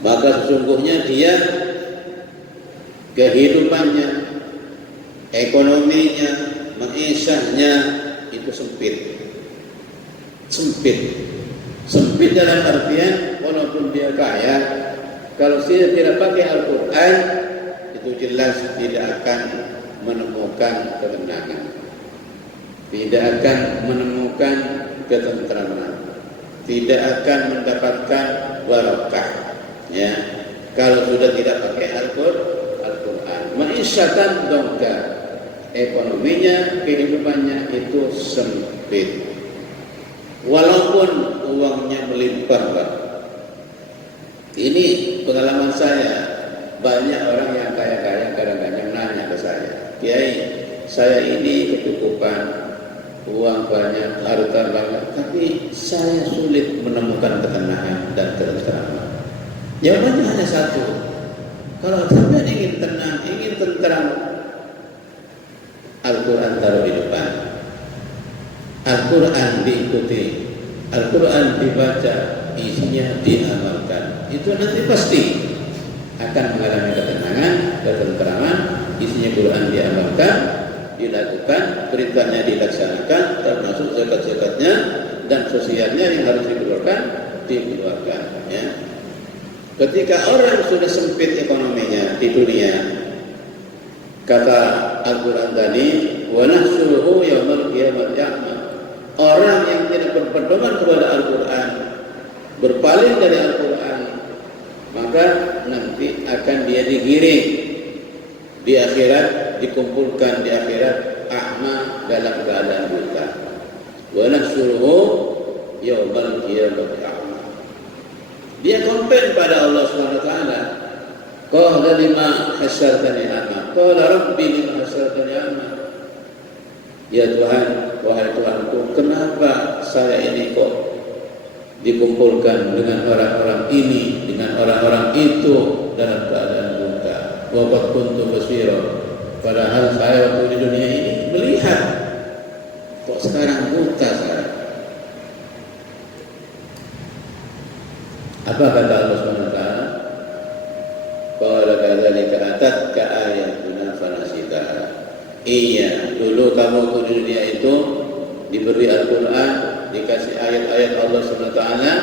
maka sesungguhnya dia kehidupannya, ekonominya, ma'isyahnya itu sempit dalam artian walaupun dia kaya, kalau dia tidak pakai Al-Quran itu jelas tidak akan menemukan ketenangan, tidak akan menemukan ketenteraman, tidak akan mendapatkan barakah ya, kalau sudah tidak pakai Al-Quran. Ma'isyatan dhanka, ekonominya, kehidupannya itu sempit. Walaupun uangnya melimpah, Pak. Ini pengalaman saya. Banyak orang yang kaya-kaya kadang-kadang nanya ke saya, "Kiai, saya ini kecukupan, uang banyak, harta banyak, tapi saya sulit menemukan ketenangan dan ketenteraman." Jawabannya hanya satu. Kalau sampai ingin tenang, ingin tentram, Al-Quran taruh di depan, Al-Quran diikuti, Al-Quran dibaca, isinya diamalkan, itu nanti pasti akan mengalami ketenangan, ketenteraman. Isinya Quran diamalkan, dilakukan, perintahnya dilaksanakan, termasuk zakat-zakatnya dan sosialnya yang harus dikeluarkan ya. Ketika orang sudah sempit ekonominya di dunia, kata Al-Quran tadi, wa nahsyuruhu yaumal qiyamati a'ma. Orang yang tidak berpedoman kepada Al-Quran, berpaling dari Al-Quran, maka nanti akan dia digiring di akhirat, dikumpulkan di akhirat a'ma, dalam keadaan buta. Wa nahsyuruhu yaumal qiyamati a'ma. Dia komplain pada Allah Subhanahu wa taala. Qala lima hasyartani a'ma. Qala rabbi lima hasyartani a'ma. Ya Tuhan, wahai Tuhanku, kenapa saya ini kok dikumpulkan dengan orang-orang ini, dengan orang-orang itu dalam keadaan buta? Wa qad kuntu basira. Padahal saya waktu di dunia ini melihat, kok sekarang buta saya. Apa kata Allah Subhanahu wa taala? Qala kadzalika atatka ayatuna fanasitaha. Iya, dulu kamu di dunia itu diberi Al-Quran, dikasih ayat-ayat Allah Subhanahu wa taala,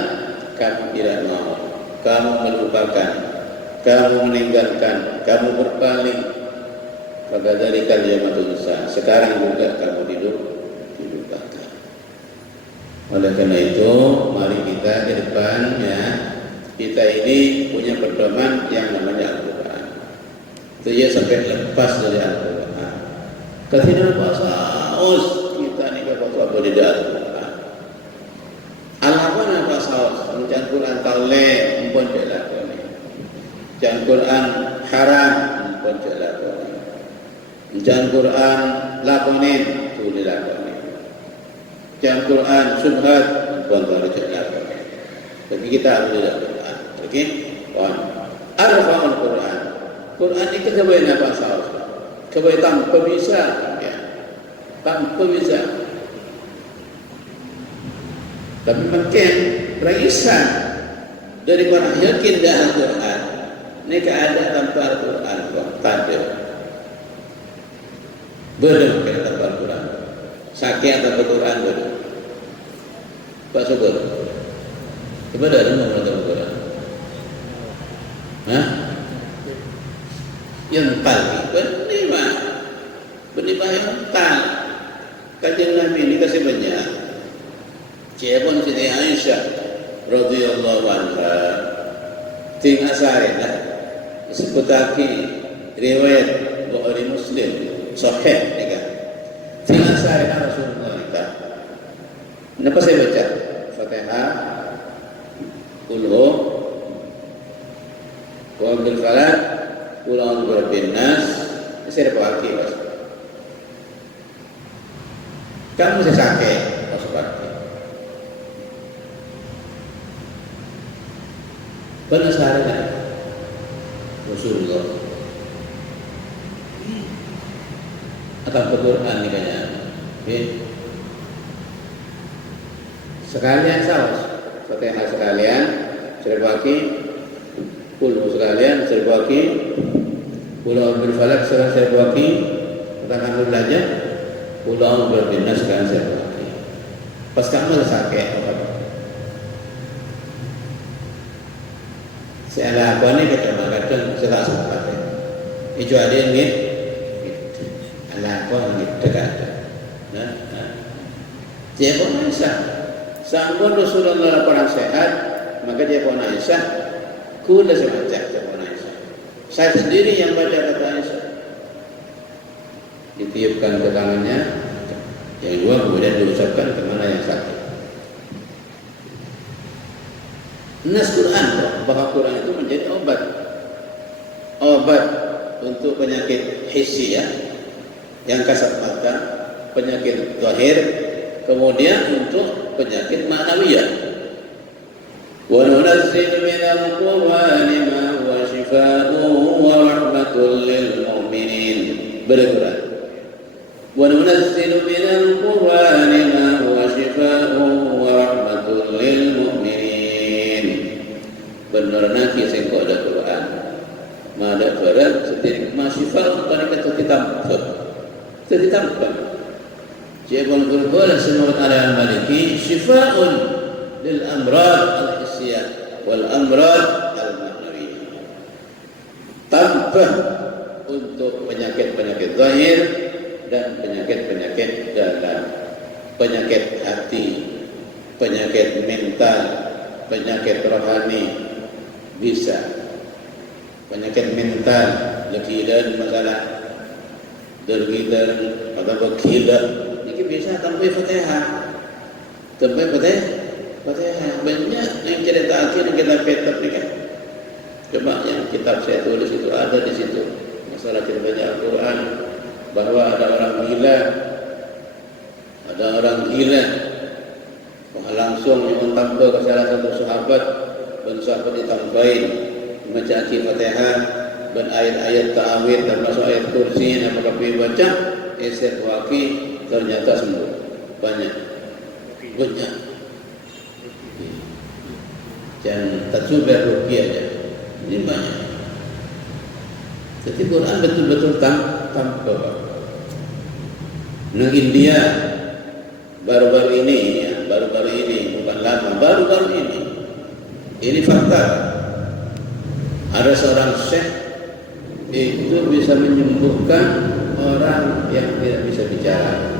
kamu tidak mau, kamu melupakan, kamu meninggalkan, kamu berpaling. Fadzalika al-yawma tunsa. Sekarang juga kamu dilupakan. Oleh karena itu, mari kita ke depan ya, kita ini punya pedoman yang namanya Al-Quran. Itu ya sampai lepas dari Al-Quran. Ketika bahasa kita ni bahasa berbeda Al-Quran. Alapan apa saus? Mencan Quran tale pun jelas ni. Mencan Quran haram pun jelas ni. Mencan Quran lakonin tu dilakonin. Mencan Quran subhat pun jelas ni. Jadi kita ambil Al-Quran. Okey? Arfa'ul Quran. Quran ini kebaik apa saus? Kebaik tanpa bisa. Ya. Tanpa bisa. Tapi makin berisan dari orang yakin dah Al-Quran. Ini keadaan tanpa Al-Quran. Tak ada. Belum kena tanpa Al-Quran. Sakit tanpa Al-Quran belum. Pak Syukur. Kepada ada nama Al-Quran. Hah? Yang paling penima. Penima yang tal. Kajian Nabi ini kasih banyak. Siapun Siti Aisyah radhiyallahu anha ting asarina disebut lagi riwayat Bukhari Muslim sahih ya. Ting asarina Rasulullah kita. Kenapa saya baca Fatihah, Qul Bil Falaq, Qul a'udzu birabbin nas, saya dapat lagi Mas. Kamu saya sakit, Mas Pak. Penasaran kan? Rasulullah akan Quran ni kayaknya. Okay. Sekalian saus, Fatihah sekalian, Cerbaki, Qul sekalian, Cerbaki, Qul a'udzu Falaq sekalian Cerbaki, katakan belajar, Qul a'udzu birabbin nas sekalian Cerbaki. Pas kamu sakit, saya lakukan ini kita mengatakan saya sempat. Itu ada ni, lakukan kita kata. Dia pun Aisyah. Sambut Rasulullah perang sehat, maka dia pun Aisyah. Kuda semacam dia pun Aisyah. Saya sendiri yang baca kata Aisyah. Ditiupkan ke tangannya, yang dua kemudian diucapkan ke mana yang sakit. Nas Quran, bahwa Quran itu menjadi obat untuk penyakit hissi ya, yang kasat mata, penyakit zahir, kemudian untuk penyakit ma'nawiyah. Wa nunazzilu minal Qur'ani ma huwa shifaa'un wa rahmatun lil mu'minin. Berquran. Wa nunazzilu minal Qur'ani ma huwa shifaa'un wa rahmatun lil mu'minin. Benar nanti saya kau ada Quran, ada Quran sendiri masifal tadi kata ditambah. Jabal Quran semua ada Maliki shifaun lil amrad al hissiyah wal amrad al ma'nawiyah. Tambah untuk penyakit-penyakit zahir dan penyakit-penyakit dalam, penyakit hati, penyakit mental, penyakit rohani. Bisa penyakit mental, lekidan masalah dergidan atau bergila ini bisa tanpa Fatihah, Fatihah banyak yang cerita akhir yang kita petak ni kan. Coba yang kitab saya tulis itu ada di situ masalah ceritanya Al-Quran bahwa ada orang gila langsung yang tambah ke salah satu sahabat dan sahabat ditambahin membaca Al-Fatihah dan ayat-ayat ta'awid termasuk ayat kursi yang maka baca eser waki ternyata sembuh banyak jangan tak coba rugi aja ini banyak. Jadi Quran betul-betul tanpa. Nah India baru-baru ini bukan lama, baru-baru ini fakta. Ada seorang syekh itu bisa menyembuhkan orang yang tidak bisa bicara.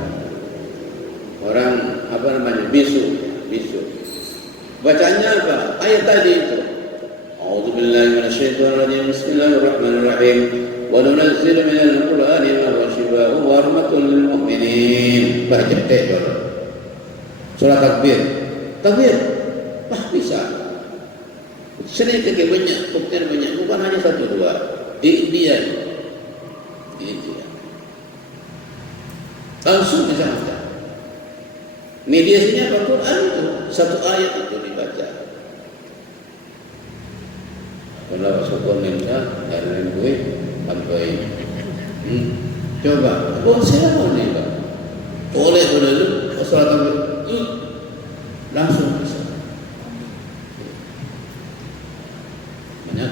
Orang bisu. Bacanya apa? Ayat tadi itu. بالله من الشيطان الرجيم بسم الله الرحمن الرحيم وننزل من القرآن ما هو شفاء ورحمة للمؤمنين. Baca tekbir. Surah takbir. Takbir. Bisa. Sedikit banyak, buktian banyak. Bukan hanya satu dua. Di India. Langsung bisa baca. Mediasinya Al-Quran itu satu ayat itu dibaca. Kalau syukur minta dari gue sampai coba. Oh saya mau nih Pak. Boleh dulu. Assalamualaikum. Langsung bisa.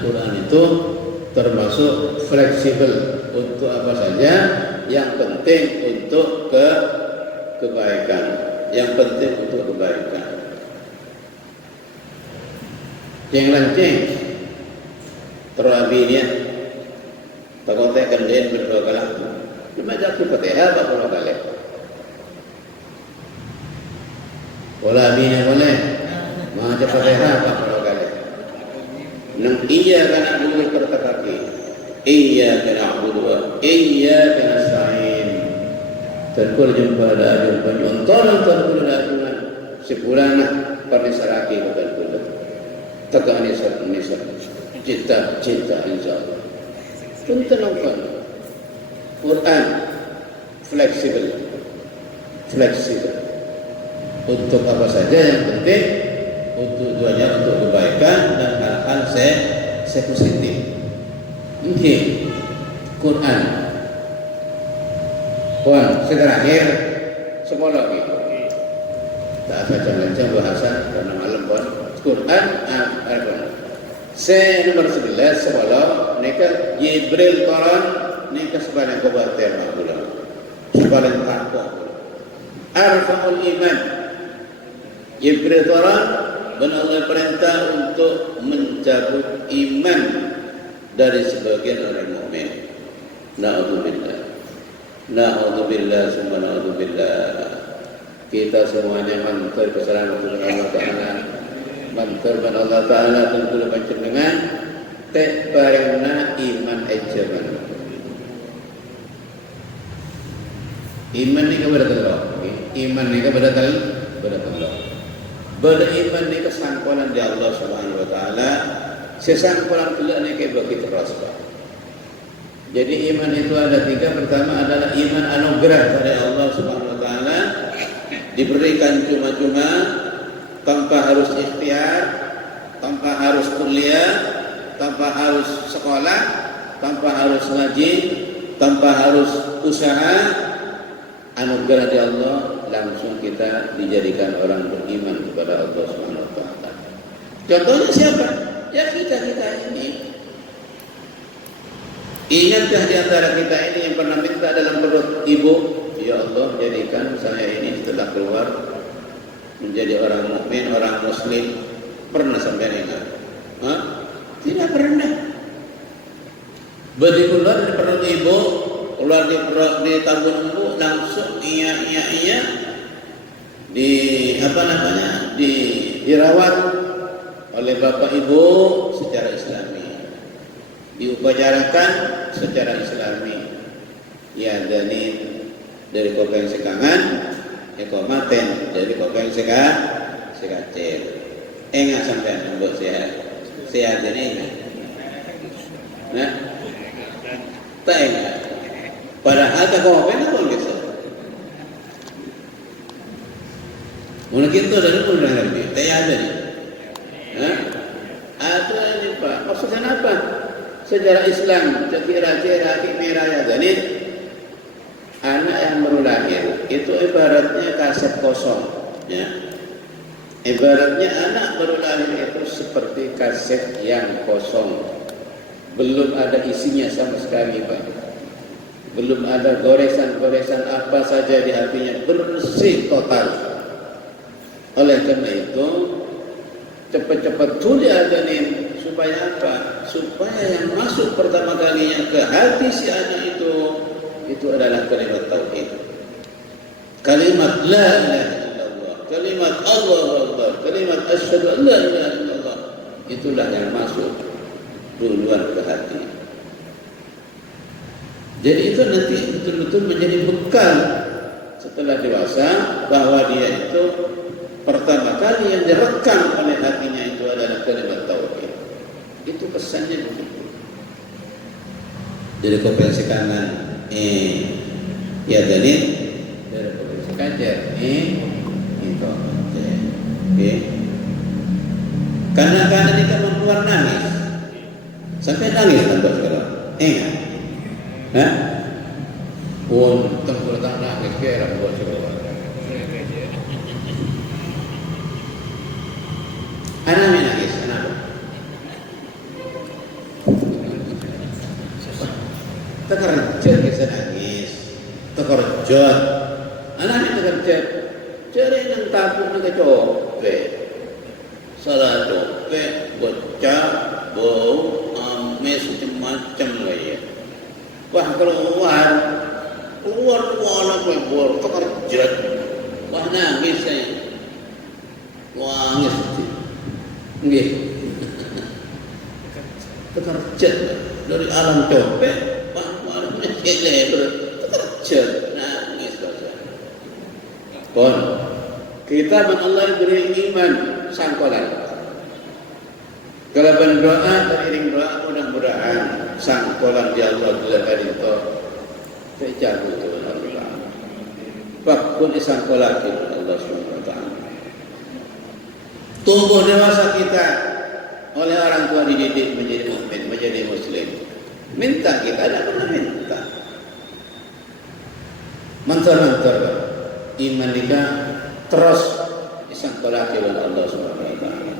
Quran itu termasuk fleksibel untuk apa saja, yang penting untuk kebaikan, yang penting untuk kebaikan. Yang lancing terabinya takotekan dia berdua kalah. Cuma jatuh Fatihah apa kalau kali? Wala bina boleh. Maca Fatihah apa kalau kali? Nang iya kana dulu perkatakan iya kana abudwa iya kana sa'in terkul jumpa ada penonton terkul ada sebulan pada saraki betul tegani Indonesia cinta insyaallah tuntan nonton Quran fleksibel untuk apa saja, yang penting untuk tujuannya untuk kebaikan dan hal-hal positif. Mungkin Quran. Terakhir sekolah lagi. Tak baca-baca bahasa karena malam pun Quran Al-Quran. Nomor 11 sekolah mereka Jibril Quran mereka sebanyak kebatir makbulah. Sebanyak takwa. Arfa'ul iman. Jibril Quran dan Allah perintah untuk mencabut iman dari sebagian orang mukmin. Na'udzubillah summa na'udzubillah. Kita semuanya mantar kesalahan Allah Ta'ala. Mantar ban Allah Ta'ala tentu panjenengan tek barengna iman ejaban. Iman ni kepada Allah. Iman ni kepada Allah. Beriman ni kesangkulan di Allah Subhanahu wa taala, sesangkulan pula ni ke bagi terus. Jadi iman itu ada tiga. Pertama adalah iman anugerah dari Allah Subhanahu wa taala, diberikan cuma-cuma tanpa harus ikhtiar, tanpa harus kuliah, tanpa harus sekolah, tanpa harus ngaji, tanpa harus usaha. Anugerah dari Allah, langsung kita dijadikan orang beriman kepada Allah Subhanahu wa taala. Contohnya siapa? Ya kita ini. Ingatkah di antara kita ini yang pernah minta dalam perut ibu, ya Allah jadikan saya ini setelah keluar menjadi orang mukmin, orang muslim. Pernah sampai ingat? Tidak pernah. Begitu keluar dari perut ibu, keluar di tabung ibu, langsung iya dirawat oleh bapak ibu secara islami, diupacarakan secara islami. Ya dari kopeng sekangan, ekomaten dari kopeng sekacil. Enggak sampai nambah sehat ini. Nah, tak enggak. Padahal tak kopeng pun bisa. Mula kita dari pun dah lebih, tak ada ni. Ada ni Pak. Maksudnya apa? Sejarah Islam, kira-kira merah ya. Jadi anak yang baru lahir itu ibaratnya kaset kosong, ya. Ibaratnya anak baru lahir itu seperti kaset yang kosong, belum ada isinya sama sekali Pak. Belum ada goresan-goresan apa saja di hatinya, bersih total. Oleh karena itu cepat-cepat tuli adanin supaya apa? Supaya yang masuk pertama kalinya ke hati si anak itu adalah kalimat tauhid, kalimat la ilaha illallah, kalimat Allahu akbar, kalimat asyhadu an la ilaha illallah. Itulah yang masuk. duluan ke hati. Jadi itu nanti betul-betul menjadi bekal setelah dewasa, bahwa dia itu pertama kali yang direkam oleh hatinya itu adalah kalimat tauhid. Itu pesannya begitu. Dari koperasi kanan, ya dari koperasi kanan, itu, oke. Karena ini kamu keluar nangis, sampai nangis tanpa sekarang, Hah? Untung kalau nangis kira buat sekolah. Anak nangis, kenapa? Tekerjat bisa nangis, tekerjat. Anak tekerjat, cari nang tabung nang copet, salah copet, bocah, bau, ames macam-macam lah ya. Wah keluar bor, tekerjat, wah nangis saya, nangis. Nggih. Tekerjat dari alam copet, malam tekerjat, nangis saja. Pun kita Allah beri iman sangkolan. Kalau berdoa beriring doa mudah-mudahan sangkolan di Allah bila itu terjaga itu Allah. Fakun isangkolan itu Allah Subhanahu wa taala. Tumbuh dewasa kita oleh orang tua dididik menjadi mukmin, menjadi muslim. Minta kita tidak pernah minta. Mentor-mentor iman kita terus disangkolaki oleh Allah Subhanahu wa taala.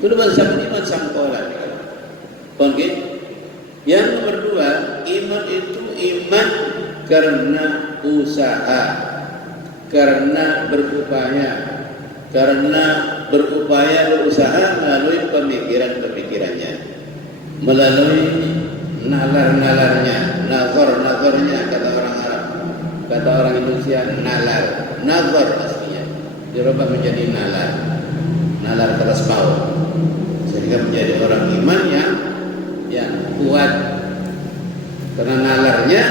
Itu bahasa iman sangkolan. Okey. Yang nomor 2, iman itu iman karena usaha, karena berupaya, berusaha melalui pemikiran-pemikirannya, melalui nalar-nalarnya, nazar-nazarnya kata orang Arab, kata orang Indonesia nazar aslinya dirubah menjadi nalar keras mau, sehingga menjadi orang iman yang kuat karena nalarnya,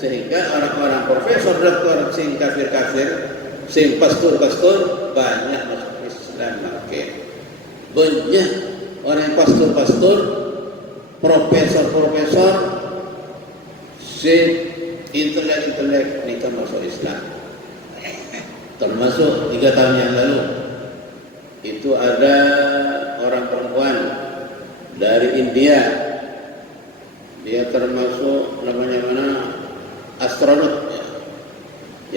sehingga orang-orang profesor, doktor, sing kafir, sing pastor banyak masuk Islam. Banyak orang pastor, profesor, sing intelek nikah masuk Islam. Termasuk 3 tahun yang lalu itu ada orang perempuan dari India, dia termasuk namanya astronot ya,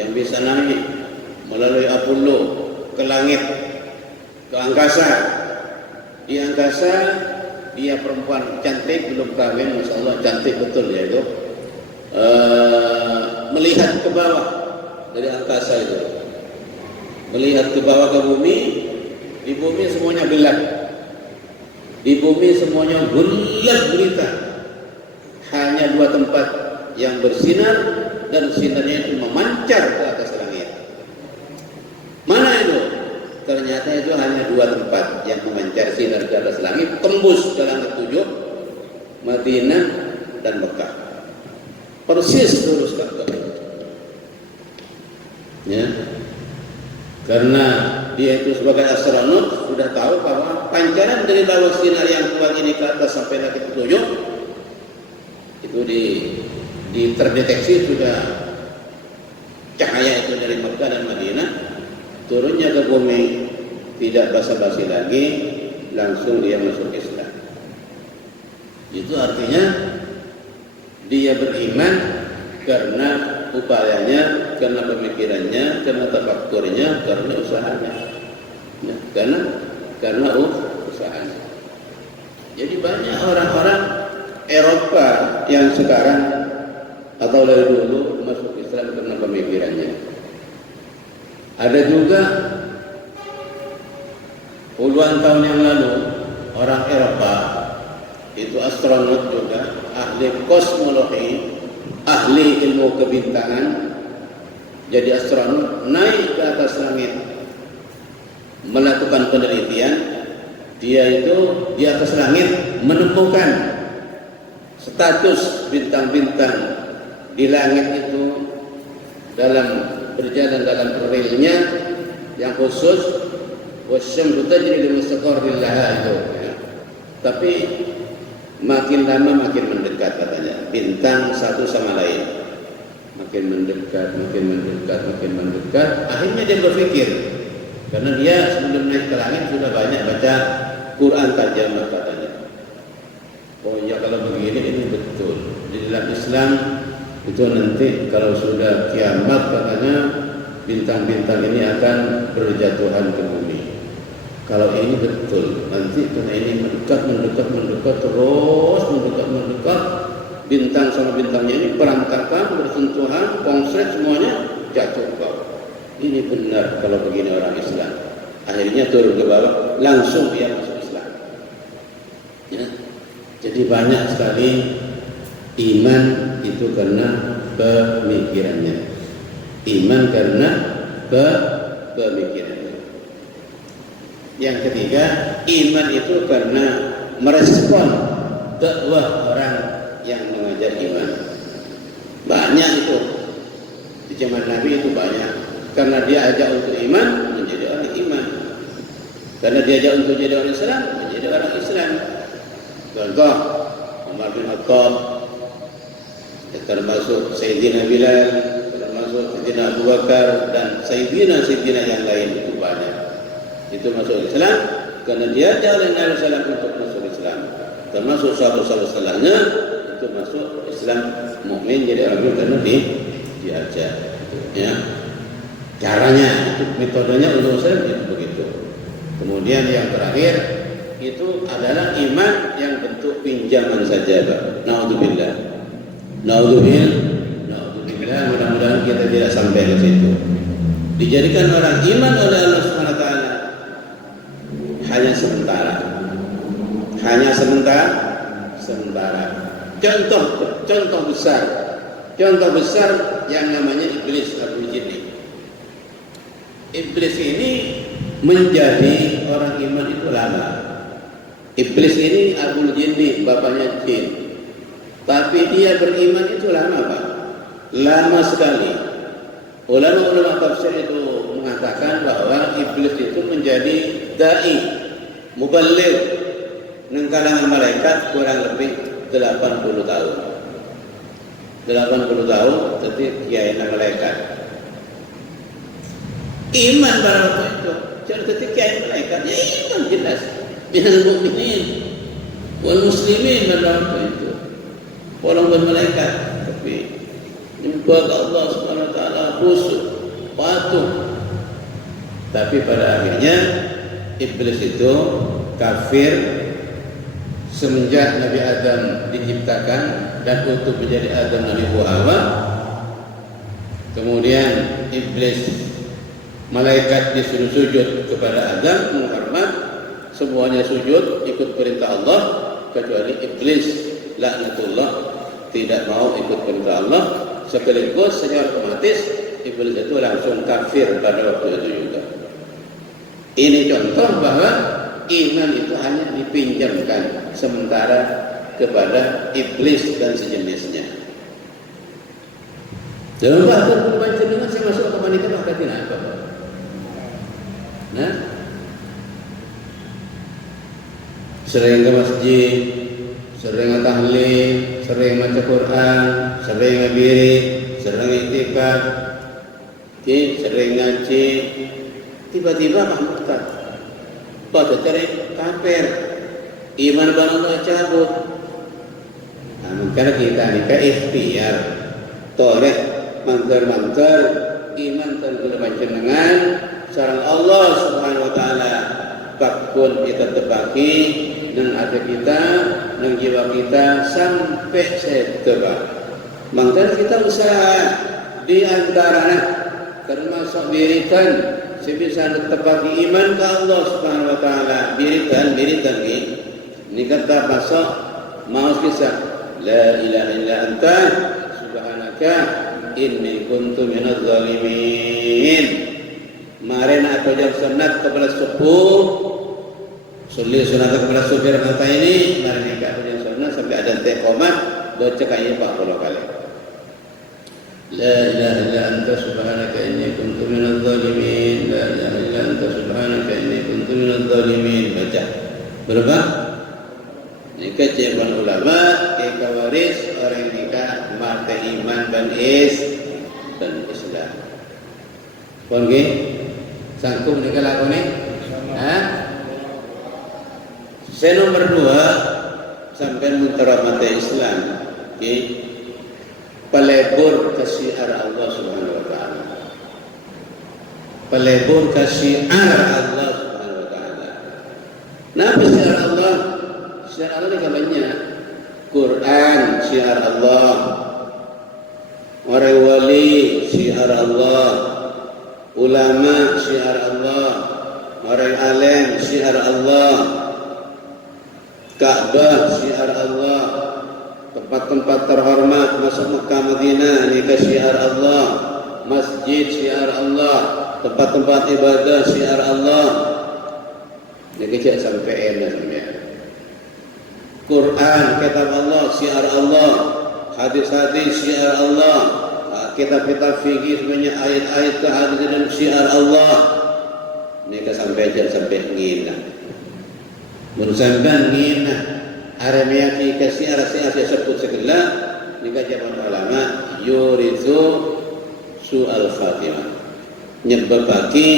yang bisa naik melalui Apollo ke langit, ke angkasa. Di angkasa dia perempuan cantik, belum kawin, masya Allah cantik betul ya itu. Melihat ke bawah dari angkasa itu, melihat ke bawah ke bumi. Di bumi semuanya gelap, di bumi semuanya gelap gulita. Hanya 2 tempat yang bersinar dan sinarnya itu memancar ke atas langit. Mana itu? Ternyata itu hanya 2 tempat yang memancar sinar ke atas langit, tembus ke langit 7, Madinah dan Mekah. Persis lurus ke ya. Karena dia itu sebagai astronot sudah tahu bahwa pancaran dari bawah sinar yang kuat ini ke atas sampai langit 7 itu terdeteksi sudah cahaya itu dari Mekah dan Madinah turunnya ke bumi, tidak basa-basi lagi, langsung dia masuk Islam. Itu artinya dia beriman karena upayanya, karena pemikirannya, karena tafakkurnya, karena usahanya, ya, karena usahanya. Jadi banyak orang-orang Eropa yang sekarang atau dari dulu masuk Islam karena pemikirannya. Ada juga puluhan tahun yang lalu orang Eropa itu astronot juga, ahli kosmologi, ahli ilmu kebintangan, jadi astronot, naik ke atas langit melakukan penelitian. Dia itu di atas langit menemukan status bintang-bintang di langit itu berjalan dalam relnya yang khusus, wasyamsu tajri li mustaqarrin laha itu. Ya. Tapi makin lama makin mendekat katanya bintang satu sama lain. Makin mendekat, akhirnya dia berpikir, karena dia sebelum naik ke langit sudah banyak baca Quran tajam katanya. Oh ya, kalau begini ini betul. Di dalam Islam itu nanti kalau sudah kiamat katanya bintang-bintang ini akan berjatuhan ke bumi. Kalau ini betul, nanti karena ini mendekat terus mendekat, bintang sama bintangnya ini berantakan, bersentuhan, konslet semuanya jatuh ke bawah. Ini benar kalau begini orang Islam. Akhirnya turun ke bawah, langsung dia masuk Islam. Ya. Jadi banyak sekali iman itu karena pemikirannya. Iman karena pemikirannya. Yang ketiga, iman itu karena merespon dakwah orang yang mengajar iman. Banyak itu di zaman Nabi itu banyak. Karena dia ajak untuk iman, menjadi orang iman. Karena dia ajak untuk jadi orang Islam, menjadi orang Islam. Contoh, Umar bin Khattab, termasuk Sayyidina Bilal, termasuk Sayyidina Abu Bakar, dan Sayyidina yang lain itu banyak. Itu masuk Islam karena dia ajak oleh Nabi SAW untuk masuk Islam. Termasuk sahabat-sahabat setelahnya itu masuk Islam, mukmin jadi orang mukmin karena diajak. Ya. Caranya, itu metodenya untuk Islam itu begitu. Kemudian yang terakhir itu adalah iman yang bentuk pinjaman saja, Pak. Naudzubillah. Mudah-mudahan kita tidak sampai ke situ. Dijadikan orang iman oleh Allah Subhanahu wa taala hanya sementara. Contoh besar yang namanya iblis Abul Jinni. Iblis ini menjadi orang iman itu lama. Iblis ini Abul Jinni, bapaknya jin. Tapi dia beriman itu lama, Pak. Lama sekali. Ulama-ulama tafsir itu mengatakan bahwa iblis itu menjadi dai, muballigh nang kalangan malaikat kurang lebih 80 tahun. 80 tahun jadi kiai malaikat. Iman pada waktu itu. Jadi ketika malaikat ya iman jelas. Minal mu'minin wal muslimin pada waktu itu. Walaupun malaikat tapi kepada Allah Subhanahu wa taala khusyuk, patuh. Tapi pada akhirnya iblis itu kafir semenjak Nabi Adam diciptakan dan untuk menjadi Adam Nabi Hawa. Kemudian iblis, malaikat disuruh sujud kepada Adam, menghormat, semuanya sujud ikut perintah Allah kecuali iblis laknatullah tidak mau ikut perintah Allah. Sekaligus secara otomatis iblis itu langsung kafir pada waktu itu juga. Ini contoh bahwa iman itu hanya dipinjamkan sementara kepada iblis dan sejenisnya. Dalam bahasa pembaca dengan saya masuk ke wanita maka tidak apa. Nah, sering ke masjid, sering tahlil, sering baca Quran, sering ngabirit, sering iktikaf, sering ngaji, tiba-tiba murtad. Pada cari kafir, iman Allah cabut. Karena kita nikah ikhtiar, torek, mangkar, iman tergolong jenengan, sareng Allah Subhanahu wa taala. Bakun kita terbagi dan hati kita, dan jiwa kita sampai setebak. Maka kita usaha di antaranya termasuk birikan sebisa terbagi iman ke Allah Subhanahu wa taala. Birikan ini kata pasal mau kisah la ilaha illa anta subhanaka inni kuntu minadz zalimin. Mari nak ajar sunat kepada sepuh, sunat kepada supir kata ini, mari nikah ajar sunat sampai ada tekomat baca kaya 40 kali. La ilaha illa anta subhanaka inni kuntu minadh dhalimin. La ilaha illa anta subhanaka inni kuntu minadh dhalimin. Baca. Berapa? Nikah jawaban ulama, nikah waris orang nikah mata iman dan Islam. Pun nggih? Sanggup nikah lakone? Saya nomor 2 sampai muntara mata Islam. Nggih. Pelebur ke syiar Allah Subhanahu wa taala. Pelebur ke syiar Allah Subhanahu wa taala. Napa syiar Allah? Syiar Allah ni banyak. Quran syiar Allah. Orang wali syiar Allah. Ulama syiar Allah. Orang alim syiar Allah. Ka'bah syiar Allah. Tempat-tempat terhormat masuk Mekah Madinah ni ke syiar Allah. Masjid syiar Allah. Tempat-tempat ibadah syiar Allah. Ni kecil sampai enak sebenarnya. Quran kitab Allah syiar Allah. Hadis-hadis syiar Allah. Kitab-kitab fikih sebenarnya ayat-ayat ke hadis dan syiar Allah. Ni ke sampai ngina. Menurut ngina. Ada meyakini syiar sebut segala ni kajian ulama yurithu su'al khatimah. Nyebab bagi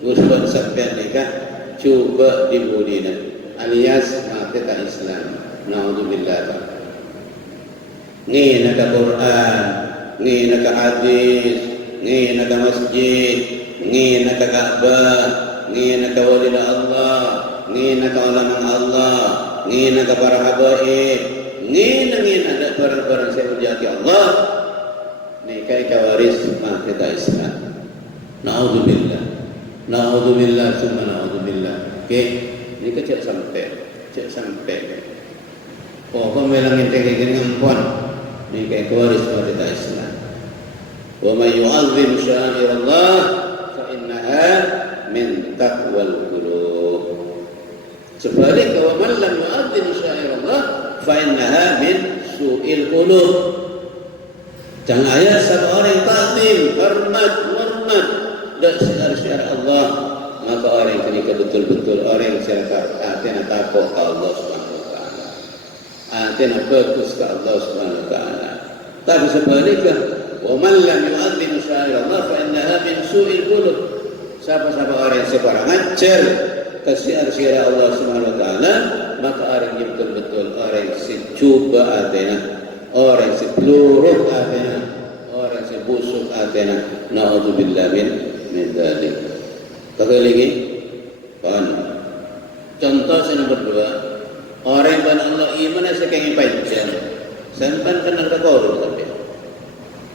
usbah sampai nikah cuba dibudina alias mati tak Islam. Naudzubillah. Ni nak Quran, ni nak hadis, ni nak masjid, ni nak Ka'bah, ni nak wali Allah, ni nak ulama Allah. Ngina ke para habaib, ngina ada barang-barang saya menjadi Allah. Ni kai kawaris mati tak Islam. Naudzubillah, naudzubillah, summa naudzubillah. Okey, ni kecil sampai. Oh, kau bilang ente kayak ngempon. Ni kai kawaris mati tak Islam. Wa may yu'azzim sya'air Allah fa innaha min taqwal qulub. Sebaliknya wa man lam yu'azzim sya'air Allah fa innaha min su'il qulub. Jangan ayat satu orang yang takzim, hormat dan syiar Allah, maka orang ini betul-betul orang yang hatinya takut ke Allah Subhanahu wa taala. Hatinya fokus ke Allah Subhanahu wa taala. Tapi sebaliknya wa man lam yu'azzim sya'air Allah fa innaha min su'il qulub. Siapa-siapa orang yang sebarang ajar syiar Allah Subhanahu wa taala, maka orang yang betul-betul orang yang secuba atena, orang yang seluruh atena, orang yang sebusuk atena. Naudzubillah min dzalik. Kata lagi, kan? Contoh saya nomor 2, orang yang Allah iman sekengin panjang. Sampai kenal ke korun tapi.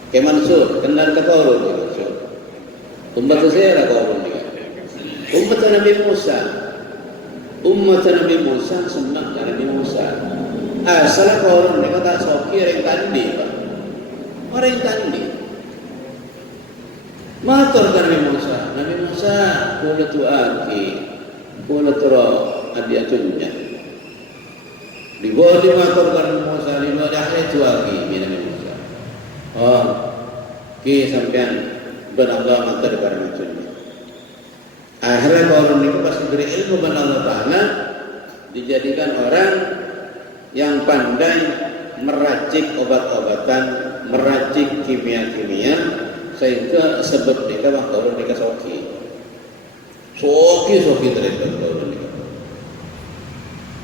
Ke Mansur kenal ke korun Mansur. Umat saya korun dia. Umat Nabi Musa. Umat Nabi Musa senang Nabi Musa. Asal korun dia kata soki orang tandi, Pak. Orang tandi. Matur Nabi Musa. Nabi Musa kula tuaki. Kula turo adi atunya. Dibawa matur Nabi Musa lima dah tuaki Nabi Musa. Oh, ki sampean benar-benar matur kepada atunya. Akhirnya korun itu pasti beri ilmu kepada Allah Ta'ala, dijadikan orang yang pandai meracik obat-obatan, meracik kimia-kimia, sehingga sebut mereka bang korun mereka soki terhadap korun mereka.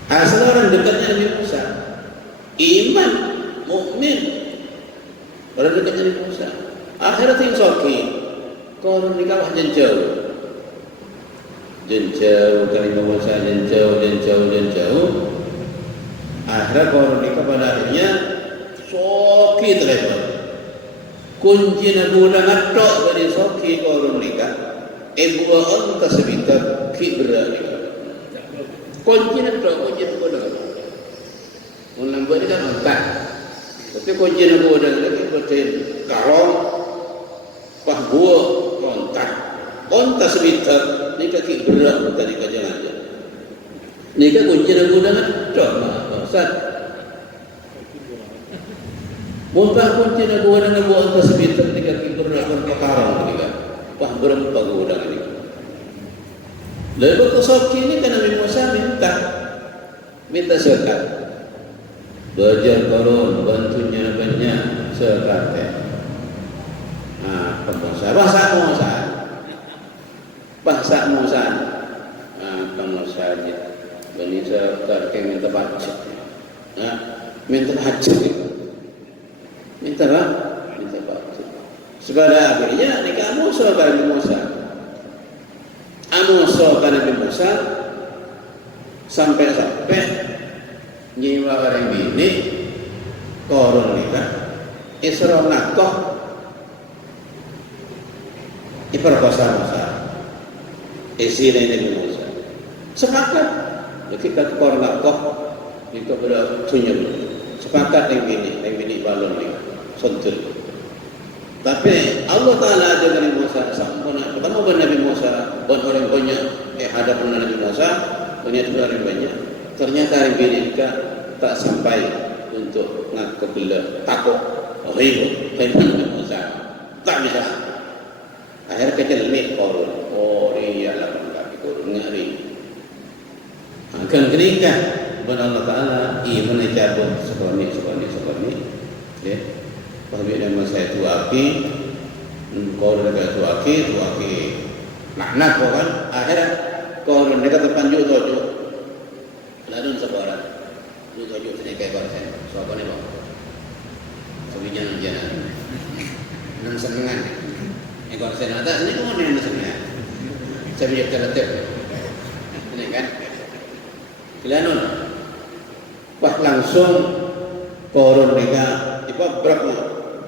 Asal orang dekatnya Nabi Musa, iman, mukmin, orang dekatnya Nabi Musa. Akhirnya ting soki, korun mereka wah jenjau kali Musa jenjau. Akhirnya korun mereka pada akhirnya soki terhadap. Kunci nabulan atok dari soki korun mereka. Ibu anta sebitar kibra mereka. Kunci nabulan. Ulang buat ini kan mentah. Tapi kunci nabulan lagi berarti kalong, pahbuah, kontak. Kontak sebitar. Nikah kibra tadi kajian aja. Nikah kunci nabulan atok. Ustaz. Muntah kunci na buwan na buwan ta sebitan tiga kibur na perkarang ketika. Wah berempat udang ini. Lalu kesok kini kan Nabi Musa minta zakat. Belajar Korun bantunya banyak zakat. Bahasa Musa aja Bani zakat yang minta pajak minta pajak minta apa? Minta pajak segala akhirnya nikah Musa kan Nabi Musa sampai nyiwa orang ini Korun nikah Isra nakoh diperkosa Musa isinya Nabi Musa sepakat ketika Korun nakoh itu pada sunyum sepakat yang ini balon ni sentul tapi Allah Ta'ala aja Nabi Musa sempurna ketemu dengan Nabi Musa buat orang banyak hadapan Nabi Musa ternyata orang banyak ternyata yang ini tak sampai untuk ngaku belah takut ribu Nabi Musa tak bisa akhirnya kecelmik Korun iyalah Korun ngari akan kenikah kepada Allah Ta'ala iman cabut sekolah ya bahawa nama saya tuaki Korun dekat tuaki makna kan akhirnya Korun dekat terpanjuk tujuh lalu sebarang tujuh sedikit korsen siapa ni bang sebijan nan senengan korsen atas ini kau mana senengan saya biar terletep ini kan Kelanun, wah langsung Korun mereka, ipa berakma,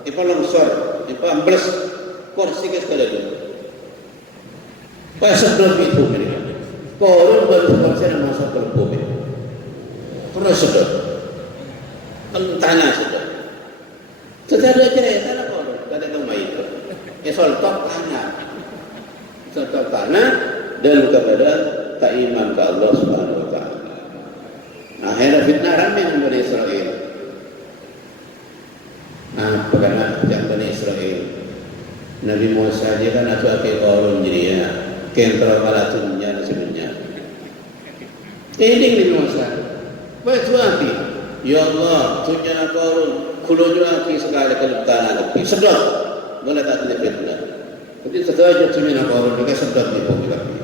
ipa longsor, ipa ambles, kursi ke sekali dulu. Pas sedot itu mereka, Korun baru kursi dan masa berbuat, terus sedot, tanah sedot. Setelah dia cerita tanah Korun, tak ada main itu, soltok tanah dan kepada ta'iman ke Allah Subhanahu Wa Taala. Akhirnya fitnah ramai dengan Bani Israel. Bagaimana yang Bani Israel? Nabi Musa dia kan aku akan Korun jadi kentral malatunnya sebenarnya. Ini Nabi Musa. Baik api. Ya Allah, tunya Korun, kulunya api sekali ke tanah api. Sedot. Boleh tak ada fitnah. Jadi setelah tunya Korun juga sedot di bumi api.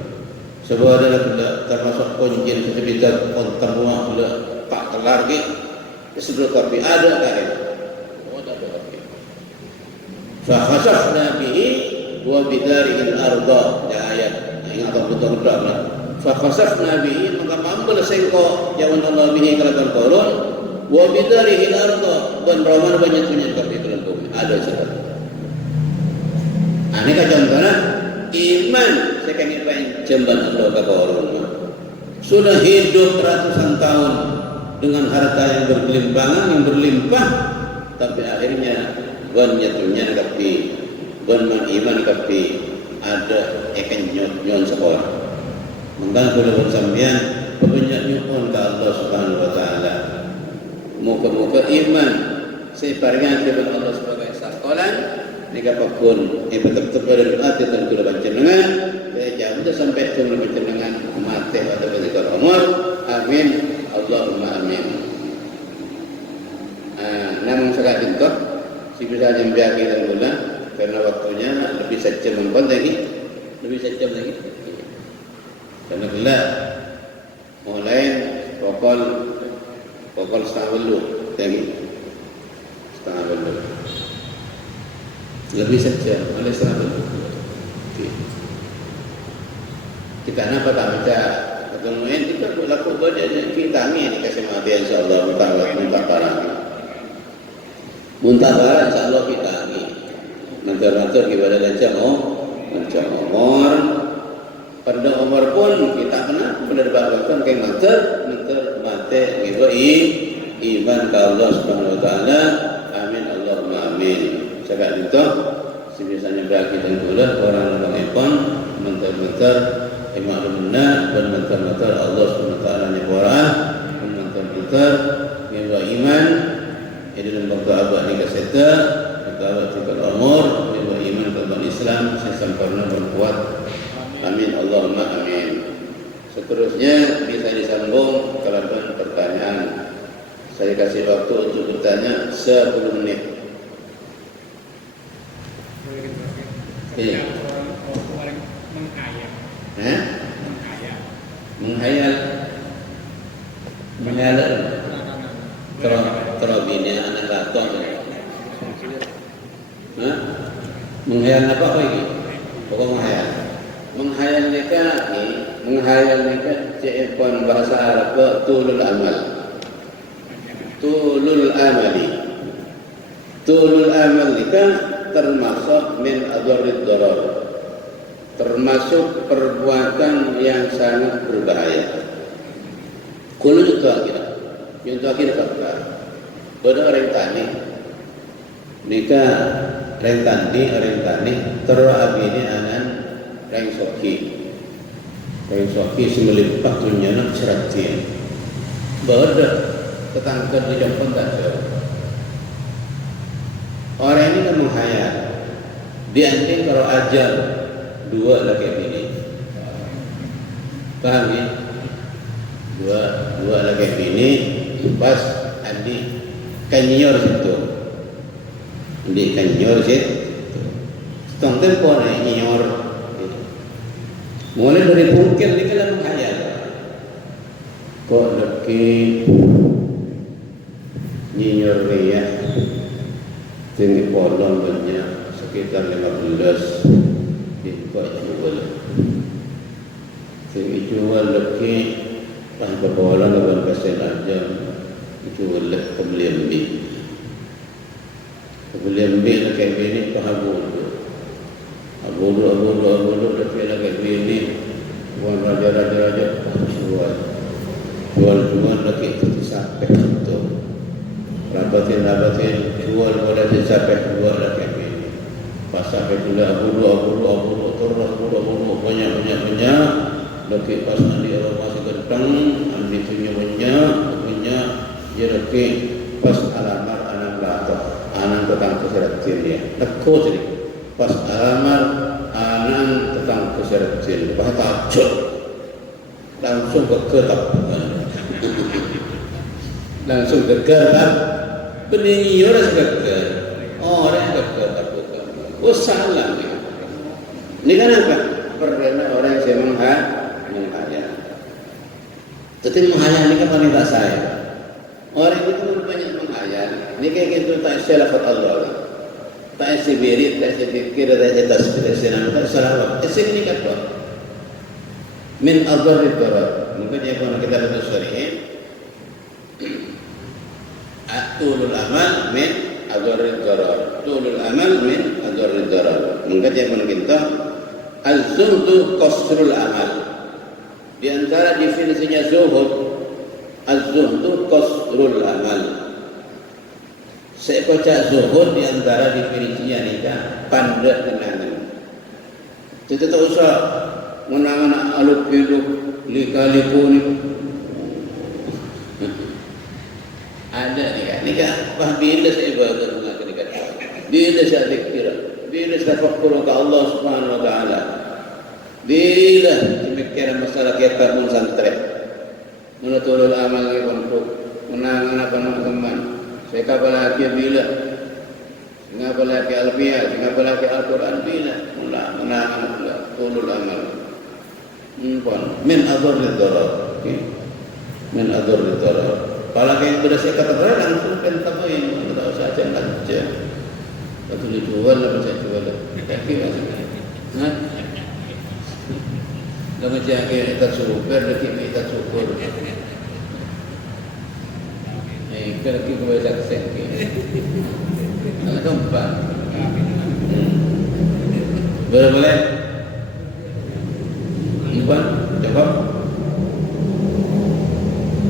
Sebab adalah termasuk kunjin sekitar kontemua bila tak kelar lagi sebelum tapi ada kan ada lagi fakhasafna bihi wa bidarihi al-ardh ya ayat ingat betul-betul fakhasafna bihi maka pambel sengko yang Allah bihi kalakan Korun wa bidarihi al-ardh dan roman banyak punya di dalam bumi ada sebab ini kan contohnya iman sekarang ini jamban Allah ke Korun sudah hidup ratusan tahun dengan harta yang berlimpah tapi akhirnya banyak tapi iman tapi ada nyon sekolah menggang kalau sampean banyak nyuhun ke Allah Subhanahu Wa Taala muka-muka iman saya paringan kepada Allah sebagai sakolan jika apapun betul-betul berdoa dan kula panjenengan saya jauh sampai ke panjenengan mati pada ketika umur amin Allahumma amin. Namun sekat itu si bisa nyambiaki dan gula karena waktunya lebih sejam lagi karena gula mulai pokok setengah belu lagi lebih sejam oleh setengah belu kita nampak tak baca ketemuan kita laku badan kita ni kasih mati insyaallah muntah barang insyaallah kita ni nanti ibadah dan macam umur pada umur pun kita kena benar-benar kayak nanti mati iman ke Allah Subhanahu Wa Taala amin Allahumma amin cakap itu sebisanya bagi dan gula orang pun mentar imanuna dan mentar Allah Subhanahu Wa Taala ni Quran mentar iman ini dalam waktu abad ni kaset Seterusnya bisa disambung kalau ada pertanyaan. Saya kasih waktu untuk bertanya 10 menit. Iya. Orang menghayal. Menghayal. Menghayal. Kalau bini anak latong. Menghayal apa lagi? Pokok menghayal. Menghayal nikah cekon bahasa Arab tulul amal. Tulul amal nikah termasuk min adwarid darar, termasuk perbuatan yang sangat berbahaya. Kalau itu akhir kata pada orang tani nikah orang tani terus abini anan orang soki semelipat dunia nak seratin berada ketangkar di jemput tak jauh. Orang ini kan menghayal dianting kalau ajal dua laki bini, paham ya? Dua laki bini pas andi kanyor situ, setengah tempoh naik nyor, mulai dari pungkil ni kalau menghayal, kok laki nyor dia tinggi polon banyak sekitar 15 kok jual laki pas berbolan 18 aja jual pembelian laki bini pahabudu laki laki bini bukan raja jual laki itu sampai itu rabatin jual pada sampai jual laki bini pas sampai dulu abu terus banyak laki pas nanti orang masih ganteng nanti punya dia laki pas alamar anak lato anak tetang keseratin dia takut jadi pas alamar anak tetang keseratin pas takut langsung langsung gegar benih orang gegar orang gegar takut salah ini kan apa pernah orang yang saya menghayal tetapi menghayal ini kan paling tak saya orang itu banyak menghayal ini kayak gitu tak syalafat Allah tak sibirit tak sedikir tak tasbih tak senam tak salawat ini kan min adwarid darar mungkin ya kalau kita baca syariah tulul amal min adwarid darar mungkin ya kalau kita az-zuhdu qasrul amal di antara definisinya zuhud az-zuhdu qasrul amal saya baca zuhud di antara definisinya nikah pandai kenangan kita tak usah menangan aluk hidup lika-liku ni ada nikah bila saya berkenaan nikah bila saya dikira bila saya fakir ke Allah Subhanahu Wa Taala bila pemikiran masalah kita pun santai menutulul amal ni untuk menangan apa teman saya kapal lagi bila ngapa lagi alfiah ngapa lagi Al-Quran bila menangan tulul amal min adwarid darar min adwarid darar kalau yang sudah saya katakan langsung pentamain tidak usah aja atau dijual apa saya jual kaki maksudnya nama jaga kita super kita syukur kalau kita boleh akses ada empat boleh empat jawab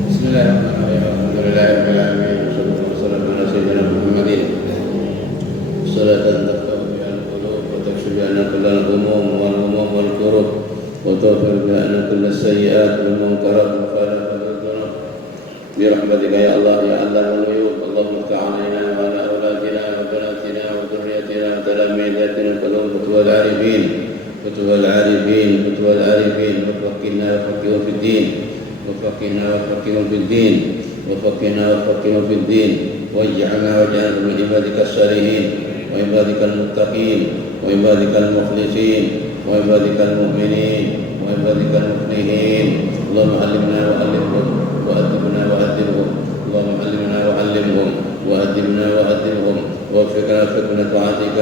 Bismillahirrahmanirrahim Alhamdulillahirrahmanirrahim Wassalamualaikum warahmatullahi wabarakatuh salatan taqaw bi'al qulub wa takshif bi'anna kullal humum wal humum wal kurub wa taghfir bi'anna kullal sayyi'at wal munkarat wa falaq wal dhunub bi rahmatika ya Allah ya Allah al-ghuyub Allahumma ta'alina wa ala awladina wa banatina wa dhurriyyatina wa talamidatina wa qulub wal arifin فتوى العارفين فتوى العارفين وفقنا وفقهم في الدين وفقنا وفقهم في الدين وفقنا وفقهم في الدين واجعلنا واجعلنا من عبادك الصالحين وعبادك المتقين وعبادك المخلصين وعبادك المؤمنين وعبادك المفلحين. اللهم علمنا وعلمهم وأدبنا وأدبهم. اللهم علمنا وعلمهم وأدبنا وأدبهم ووفقنا وفقنا طاعتك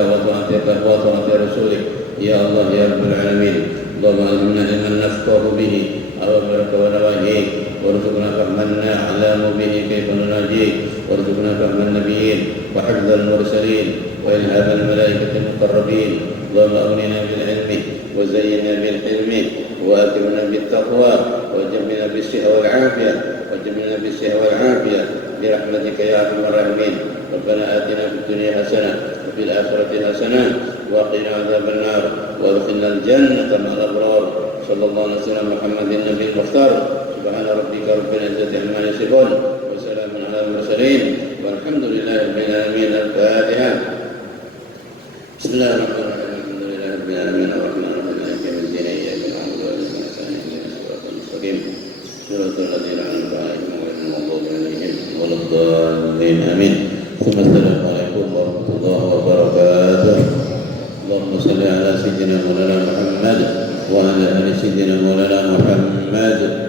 وطاعة رسولك يا الله يا رب العالمين. اللهم علمنا علما نفقه به أوامرك ونواهيك وارزقنا فهم نعلم به كيف نناجيك وارزقنا فهم النبيين وحفظ المرسلين وإلهام الملائكة المقربين. اللهم أغننا بالعلم وزينا بالحلم وأكرمنا بالتقوى وجملنا بالصحة والعافية برحمتك يا أرحم الراحمين. ربنا آتنا في الدنيا حسنة وفي الآخرة حسنة وقنا عذاب النار وادخلنا الجنة مع الأبرار. صلى الله عليه وسلم محمد النبي المختار. سبحان ربك رب العزة عما يصفون وسلام على المرسلين والحمد لله رب العالمين. الفاتحة. بسم الله الرحمن الرحيم. الحمد لله رب العالمين الرحمن الرحيم مالك يوم الدين إياك نعبد وإياك نستعين اهدنا الصراط المستقيم صراط الذين أنعمت عليهم غير المغضوب عليهم ولا الضالين آمين. ثم السلام عليكم ورحمة الله وبركاته. اللهم صل على سيدنا مولانا محمد وعلى آل سيدنا مولانا محمد